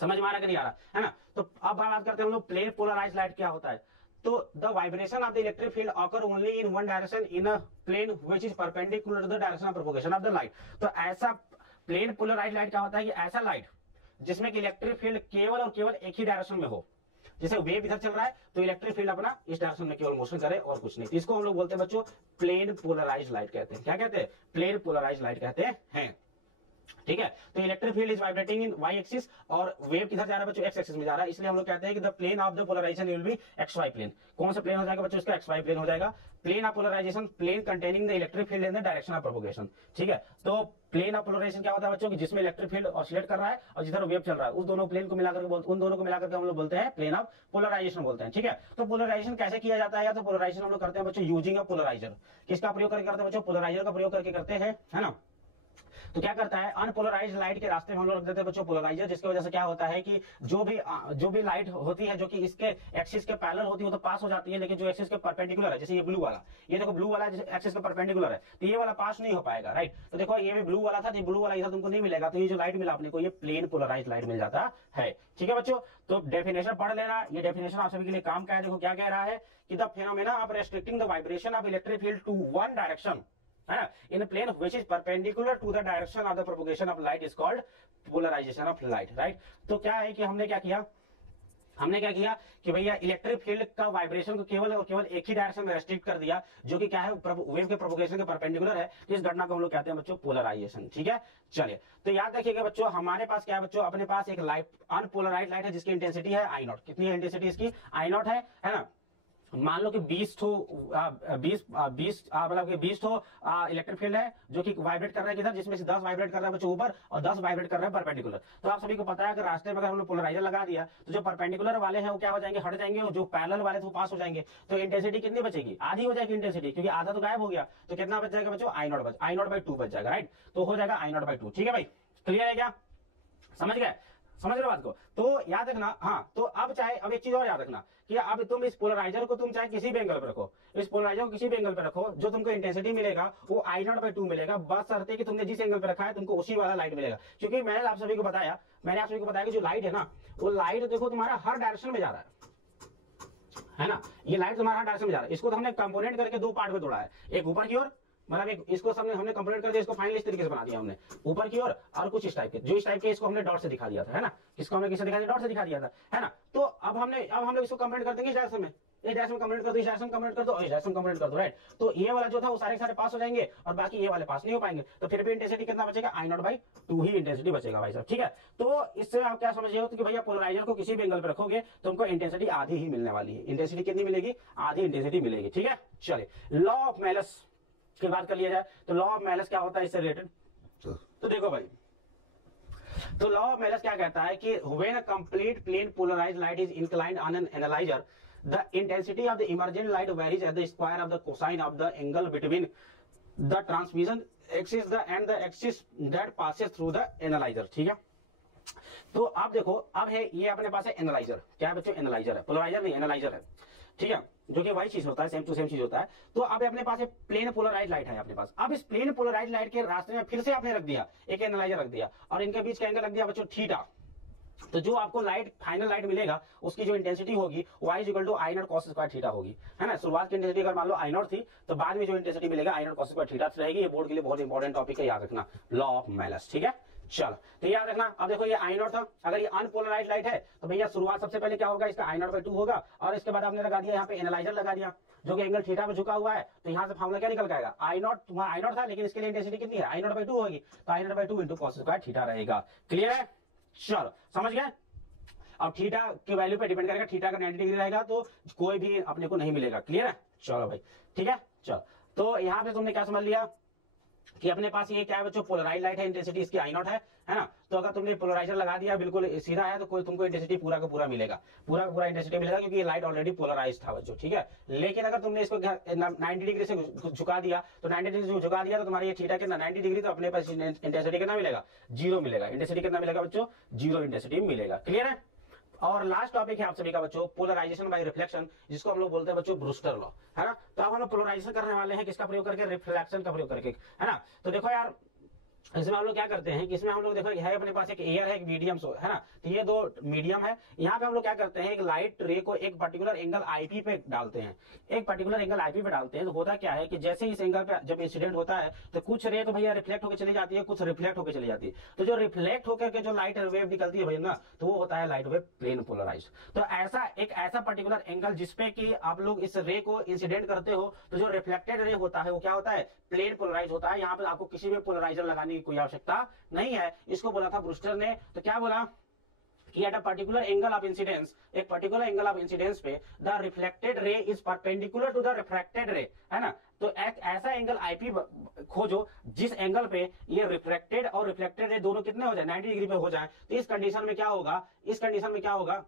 समझ में आ रहा कि नहीं आ रहा, है ना। तो अब बात करते हैं हम लोग प्लेन पोलराइज्ड लाइट क्या होता है। तो the vibration of the electric field occur only in one direction in a plane which is perpendicular to the direction of propagation of the light. तो ऐसा प्लेन पोलराइज्ड लाइट क्या होता है कि ऐसा लाइट जिसमें कि इलेक्ट्रिक फील्ड केवल और केवल एक ही डायरेक्शन में हो, जैसे वेव इधर चल रहा है तो इलेक्ट्रिक फील्ड अपना इस डायरेक्शन में केवल मोशन करे और कुछ नहीं। तो इसको हम लोग बोलते हैं बच्चों प्लेन पोलराइज्ड लाइट कहते हैं। क्या कहते हैं? प्लेन पोलराइज्ड लाइट कहते हैं। ठीक है, तो electric field is vibrating in y axis और वेव किधर जा रहा है बच्चों? एक्स एक्सिस में जा रहा है। इसलिए हम लोग कहते हैं कि the plane of the polarisation will be x y plane. कौन सा प्लेन हो जाएगा बच्चों? इसका एक्स वाई प्लेन हो जाएगा। Plane of polarisation plane containing the electric field in the direction of propagation. ठीक है, तो प्लेन ऑफ पोलराइजेशन क्या होता है बच्चों? कि जिसमें इलेक्ट्रिक फील्ड ऑसिलेट कर रहा है और जिधर वेव चल रहा है, उस दोनों प्लेन को मिलाकर उन दोनों को मिलाकर हम लोग बोलते हैं प्लेन ऑफ पोलराइजेशन बोलते हैं। ठीक है, तो पोलराइजेशन कैसे किया जाता है? या तो पोलराइजेशन हम लोग करते हैं बच्चों यूजिंग अ पोलराइजर। किसका प्रयोग करके करते हैं बच्चों? पोलराइजर का प्रयोग करके करते हैं, है ना। तो क्या करता है? अनपोलराइज्ड लाइट के रास्ते में हम लोग रख देते हैं बच्चों पोलराइजर, जिसकी वजह से क्या होता है कि जो भी लाइट होती है जो कि इसके एक्सिस के पैरेलल होती है वो तो पास हो जाती है, लेकिन जो एक्सिस के परपेंडिकुलर है, जैसे ये ब्लू वाला, ये देखो ब्लू वाला एक्सिस के परपेंडिकुलर है, तो ये वाला पास नहीं हो पाएगा, राइट। तो देखो ये भी ब्लू वाला था, तो ब्लू वाला इधर तुमको नहीं मिलेगा, तो ये जो लाइट मिला अपने को, ये प्लेन पोलराइज्ड लाइट मिल जाता है। ठीक है बच्चों, तो डेफिनेशन पढ़ लेना। ये डेफिनेशन आप सभी के लिए काम का है। देखो क्या कह रहा है कि the phenomena of restricting the vibration of electric field to one direction in a plane which is perpendicular to the direction of the propagation of light is called polarization of light, right। तो क्या है कि हमने क्या किया कि भैया electric field का वाइब्रेशन को केवल और केवल एक ही डायरेक्शन में रेस्ट्रिक्ट कर दिया, जो कि क्या है? वेव के प्रोपगेशन के परपेंडिकुलर है। इस घटना को हम लोग कहते हैं बच्चों पोलराइजेशन। ठीक है, चलिए तो याद रखिएगा बच्चों, हमारे पास क्या है बच्चों? अपने पास एक लाइट अनपोलराइज्ड लाइट है जिसकी इंटेंसिटी है आई नॉट। कितनी है इंटेंसिटी इसकी? आई नॉट है ना। मान लो कि 20 इलेक्ट्रिक फील्ड है जो कि वाइब्रेट कर रहा है किधर? जिसमें से 10 वाइब्रेट कर रहा है बच्चों ऊपर और 10 वाइब्रेट कर रहा है परपेंडिकुलर। तो आप सभी को पता है कि रास्ते में अगर हमने पोलराइजर लगा दिया तो जो परपेंडिकुलर वाले हैं वो क्या हो जाएंगे? हट जाएंगे, और जो पैरेलल वाले थे वो पास हो जाएंगे। तो इंटेंसिटी कितनी बचेगी? आधी हो जाएगी इंटेंसिटी, क्योंकि आधा तो गायब हो गया। तो कितना बच जाएगा बच्चों? आई नॉट बाई 2 बच जाएगा, राइट। तो हो जाएगा आई नॉट बाई 2। ठीक है भाई, क्लियर है क्या? समझ गए? समझ रहे बात को? तो याद रखना। हाँ, तो अब एक चीज और याद रखना कि अब तुम इस पोलराइजर को तुम चाहे किसी भी एंगल पे रखो, इस पोलराइजर को किसी भी एंगल पे रखो, जो तुमको इंटेंसिटी मिलेगा वो आई नॉट बाई 2 मिलेगा। बस शर्त है कि तुमने जिस एंगल पे रखा है तुमको उसी वाला लाइट मिलेगा। क्योंकि मैंने आप सभी को बताया कि जो लाइट है ना, वो लाइट देखो तुम्हारा हर डायरेक्शन में जा रहा है ना। ये लाइट तुम्हारा हर डायरेक्शन में जा रहा है। इसको तो हमने कंपोनेंट करके 2 पार्ट में तोड़ा है, एक ऊपर की ओर, मतलब एक इसको हमने कंप्लीट कर दिया, इसको फाइनल इस तरीके से बना दिया हमने ऊपर की ओर, और कुछ इस टाइप के, जो इस टाइप के इसको हमने डॉट से दिखा दिया था, है ना। इसको हमने किससे दिखा दिया? डॉट से दिखा दिया था, है ना। तो अब हम लोग इसको कंप्लीट कर देंगे इस डायरेक्शन में, इस डायरेक्शन में कंप्लीट कर दो, इस डायरेक्शन में कंप्लीट कर दो, इस डायरेक्शन में कंप्लीट कर दो, राइट। तो ये वाला जो था वो सारे सारे पास हो जाएंगे और बाकी ये वाले पास नहीं हो पाएंगे। तो फिर भी इंटेंसिटी कितना बचेगा? आई नॉट बाई 2 ही इंटेंसिटी बचेगा भाई साहब। ठीक है, तो इससे आप क्या समझिए कि भैया पोलराइजर को किसी भी एंगल पे रखोगे तो हमको इंटेंसिटी आधी ही मिलने वाली है। इंटेंसिटी कितनी मिलेगी? आधी इंटेंसिटी मिलेगी। ठीक है, चलिए लॉ ऑफ मेलस की बात कर लिया जाए तो लॉ ऑफ मेलस क्या होता है इससे रिलेटेड? तो देखो भाई, तो लॉ ऑफ मेलस क्या कहता है कि when a complete plane polarised light is inclined on an analyser, the intensity of the emergent light varies at the square of the cosine of the angle between the transmission axis and the axis that passes through the analyser. ठीक है, तो आप देखो, अब है ये अपने पास है एनालाइजर। क्या है बच्चों? एनालाइजर है, पोलराइजर नहीं, एनालाइजर है। ठीक है, जो कि वही चीज होता है, सेम टू सेम चीज होता है। तो अब अपने पास एक प्लेन पोलराइज्ड लाइट है अपने पास। अब इस प्लेन पोलराइज्ड लाइट के रास्ते में फिर से आपने रख दिया एक एनालाइजर रख दिया, और इनके बीच का एंगल रख दिया बच्चों थीटा। तो जो आपको लाइट फाइनल लाइट मिलेगा उसकी जो इंटेंसिटी होगी y equal to I not cos square theta होगी, है ना। शुरुआत की इंटेंसिटी अगर मान लो आई नॉट थी तो बाद में जो इंटेंसिटी मिलेगा आई नॉट कॉस स्क्वायर थीटा रहेगी। ये बोर्ड के लिए बहुत इंपॉर्टेंट टॉपिक है, याद रखना, लॉ ऑफ मेलस। ठीक है, चलो तो याद रखना। अब देखो ये आई नॉट था, अगर ये अनपोलराइज्ड लाइट है तो भैया शुरुआत सबसे पहले क्या होगा? इसका आई नॉट बाई 2 होगा, और इसके बाद आपने लगा दिया यहाँ पे एनालाइजर लगा दिया जो कि एंगल थीटा में झुका हुआ है। तो यहाँ से फार्मूला क्या निकल जाएगा? आई नॉट, तुम्हारा आई नॉट था लेकिन इसके लिए इंटेंसिटी कितनी है? आई नॉट बाई 2 होगी, तो I not by 2 into cos square theta रहेगा। क्लियर है? चलो समझ गए। अब थीटा की वैल्यू पे डिपेंड करेगा, थीटा का 90 डिग्री रहेगा तो कोई भी अपने को नहीं मिलेगा। क्लियर है? चलो भाई, ठीक है। चलो तो यहाँ पे तुमने क्या समझ लिया कि अपने पास ये क्या है बच्चों? पोलराइज लाइट है, इंटेंसिटी इसकी आई नॉट है ना। तो अगर तुमने पोलराइजर लगा दिया बिल्कुल सीधा है तो कोई तुमको इंटेंसिटी पूरा का पूरा मिलेगा, पूरा का पूरा इंटेंसिटी मिलेगा, क्योंकि ये लाइट ऑलरेडी पोलराइज था बच्चों। ठीक है, लेकिन अगर तुमने इसको 90 डिग्री से झुका दिया तो 90 डिग्री से झुका दिया तो तुम्हारी ये थीटा कितना 90 डिग्री, तो अपने पास इंटेंसिटी कितना मिलेगा? 0 मिलेगा। इंटेंसिटी कितना मिलेगा बच्चों? 0 इंटेंसिटी मिलेगा। क्लियर है? और लास्ट टॉपिक है आप सभी का बच्चों पोलराइजेशन बाय रिफ्लेक्शन, जिसको हम लोग बोलते हैं बच्चों ब्रूस्टर लॉ, है ना। तो अब हम लोग पोलराइजेशन करने वाले हैं किसका प्रयोग करके? रिफ्लेक्शन का प्रयोग करके, है ना। तो देखो यार, इसमें हम लोग क्या करते हैं कि इसमें हम लोग देखो है अपने पास एक एयर है, एक मीडियम है ना, तो ये दो मीडियम है। यहाँ पे हम लोग क्या करते हैं, एक लाइट रे को एक पर्टिकुलर एंगल आईपी पे डालते हैं, एक पर्टिकुलर एंगल आईपी पे डालते हैं। तो होता क्या है कि जैसे इस एंगल पे जब इंसिडेंट होता है तो कुछ रे तो भैया रिफ्लेक्ट होकर चली जाती है, कुछ रिफ्लेक्ट होकर चली जाती है। तो जो रिफ्लेक्ट होकर के जो लाइट वेव निकलती है भैया ना, तो वो होता है लाइट वेव प्लेन पोलराइज। तो ऐसा एक ऐसा पर्टिकुलर एंगल जिसपे कि आप लोग इस रे को इंसिडेंट करते हो, तो जो रिफ्लेक्टेड रे होता है वो क्या होता है, प्लेन पोलराइज होता है। यहाँ पे आपको किसी भी पोलराइजर लगाने की कोई आवश्यकता नहीं है। इसको बोला था ब्रूस्टर ने, तो क्या बोला कि at a particular angle of incidence, एक पर्टिकुलर एंगल ऑफ इंसिडेंस पे the reflected ray is perpendicular to the refracted ray, है ना। तो एक ऐसा एंगल आईपी खोजो जिस एंगल पे ये रिफ्लेक्टेड और रिफ्लेक्टेड रे दोनों कितने हो जाए, 90 डिग्री पे हो जाए। तो इस कंडीशन में क्या होगा, इस कंडीशन में क्या होगा,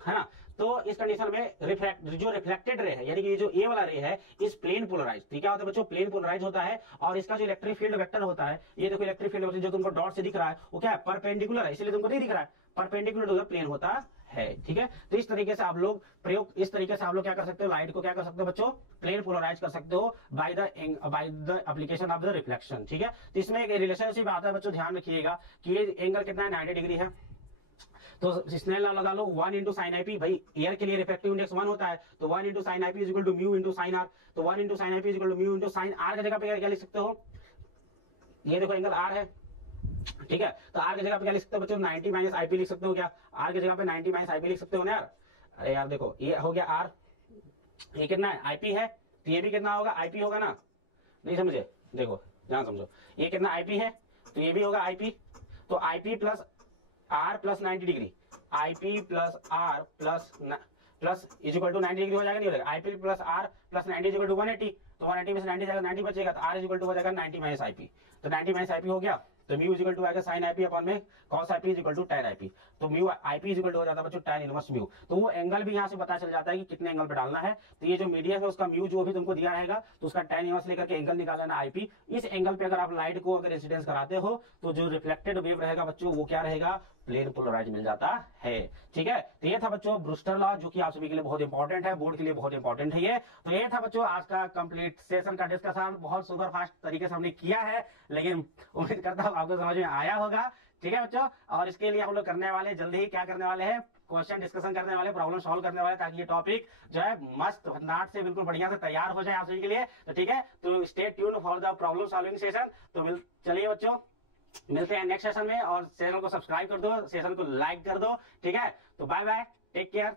है ना। तो इस कंडीशन में जो रिफ्लेक्टेड रे है, यानी कि जो ए वाला रे है, इस प्लेन पोलराइज, ठीक है बच्चों, प्लेन पोलराइज होता है। और इसका जो इलेक्ट्रिक फील्ड वेक्टर होता है, ये देखो इलेक्ट्रिक फील्ड वेक्टर जो तुमको डॉट से दिख रहा है वो क्या है, परपेंडिकुलर है, इसलिए तुमको नहीं दिख रहा है, परपेंडिकुलर टू द प्लेन होता है, ठीक है। तो इस तरीके से आप लोग प्रयोग, इस तरीके से आप लोग क्या कर सकते हो, लाइट को क्या कर सकते हो बच्चों, प्लेन पोलराइज कर सकते हो by the application of the reflection, ठीक है। तो इसमें एक रिलेशनशिप आता है बच्चों, ध्यान रखिएगा कि ये एंगल कितना है, 90 डिग्री है। तो स्नेल लॉ लगा लो, 1 इंटू साइन आईपी, भाई एयर के लिए रिफ्रैक्टिव इंडेक्स 1 होता है, तो 1 into sine i p is equal to mu into sine r. तो 1 into sine i p is equal to mu into sine r की जगह पे क्या लिख सकते हो, ये देखो एंगल आर है, ठीक है। तो आर की जगह पे क्या लिख सकते हो बच्चों, 90 माइनस आईपी लिख सकते हो क्या, आर की जगह पे 90 माइनस आईपी लिख सकते हो ना यार। अरे यार देखो ये हो गया आर, ये कितना है आईपी है, तो ये भी कितना होगा आईपी होगा ना, नहीं समझे, देखो ध्यान समझो, ये कितना आईपी है तो ये भी होगा आईपी। तो i p plus r plus 90 degree, i p plus r plus is equal to 90 degree हो जाएगा, नहीं हो जाएगा, i p plus r plus 90 is equal to 180। तो 180 में से 90 जाएगा, 90 बचेगा, तो आर इज इक्वल टू हो जाएगा 90 माइनस आईपी। तो 90 माइनस आईपी हो गया, तो म्यू इज इक्वल टू आएगा साइन आईपी अपॉन में cos IP is equal to tan IP. तो mu IP is equal to हो जाता है बच्चों tan इनवर्स म्यू। तो वो एंगल भी यहाँ से पता चल जाता है कि कितने एंगल पे डालना है। तो ये जो मीडियम है उसका म्यू जो भी तुमको दिया रहेगा, तो उसका tan इनवर्स लेकर के एंगल निकाल लेना आईपी। इस एंगल पे अगर आप लाइट को अगर इंसिडेंस कराते हो, तो जो रिफ्लेक्टेड वेव रहेगा बच्चों वो क्या रहेगा, प्लेन पोलराइज मिल जाता है, ठीक है। तो ये था बच्चों ब्रूस्टर लॉ, जो कि आप सभी के लिए बहुत इंपॉर्टेंट है, बोर्ड के लिए बहुत इंपॉर्टेंट है ये। तो ये था बच्चों आज का कंप्लीट सेशन का डिस्कशन, बहुत सुपर फास्ट तरीके से हमने किया है, लेकिन उम्मीद करता हूँ आपको समझ में आया होगा, ठीक है बच्चों। और इसके लिए हम लोग करने वाले जल्दी ही क्या करने वाले हैं, क्वेश्चन डिस्कशन करने वाले, प्रॉब्लम सॉल्व करने वाले, ताकि ये टॉपिक जो है मस्त नाट से बिल्कुल बढ़िया से तैयार हो जाए आप सभी के लिए। तो ठीक है, तो stay tune for the problem solving session. तो चलिए बच्चों मिलते हैं नेक्स्ट सेशन में, और चैनल को सब्सक्राइब कर दो, सेशन को लाइक कर दो, ठीक है। तो बाय बाय, टेक केयर।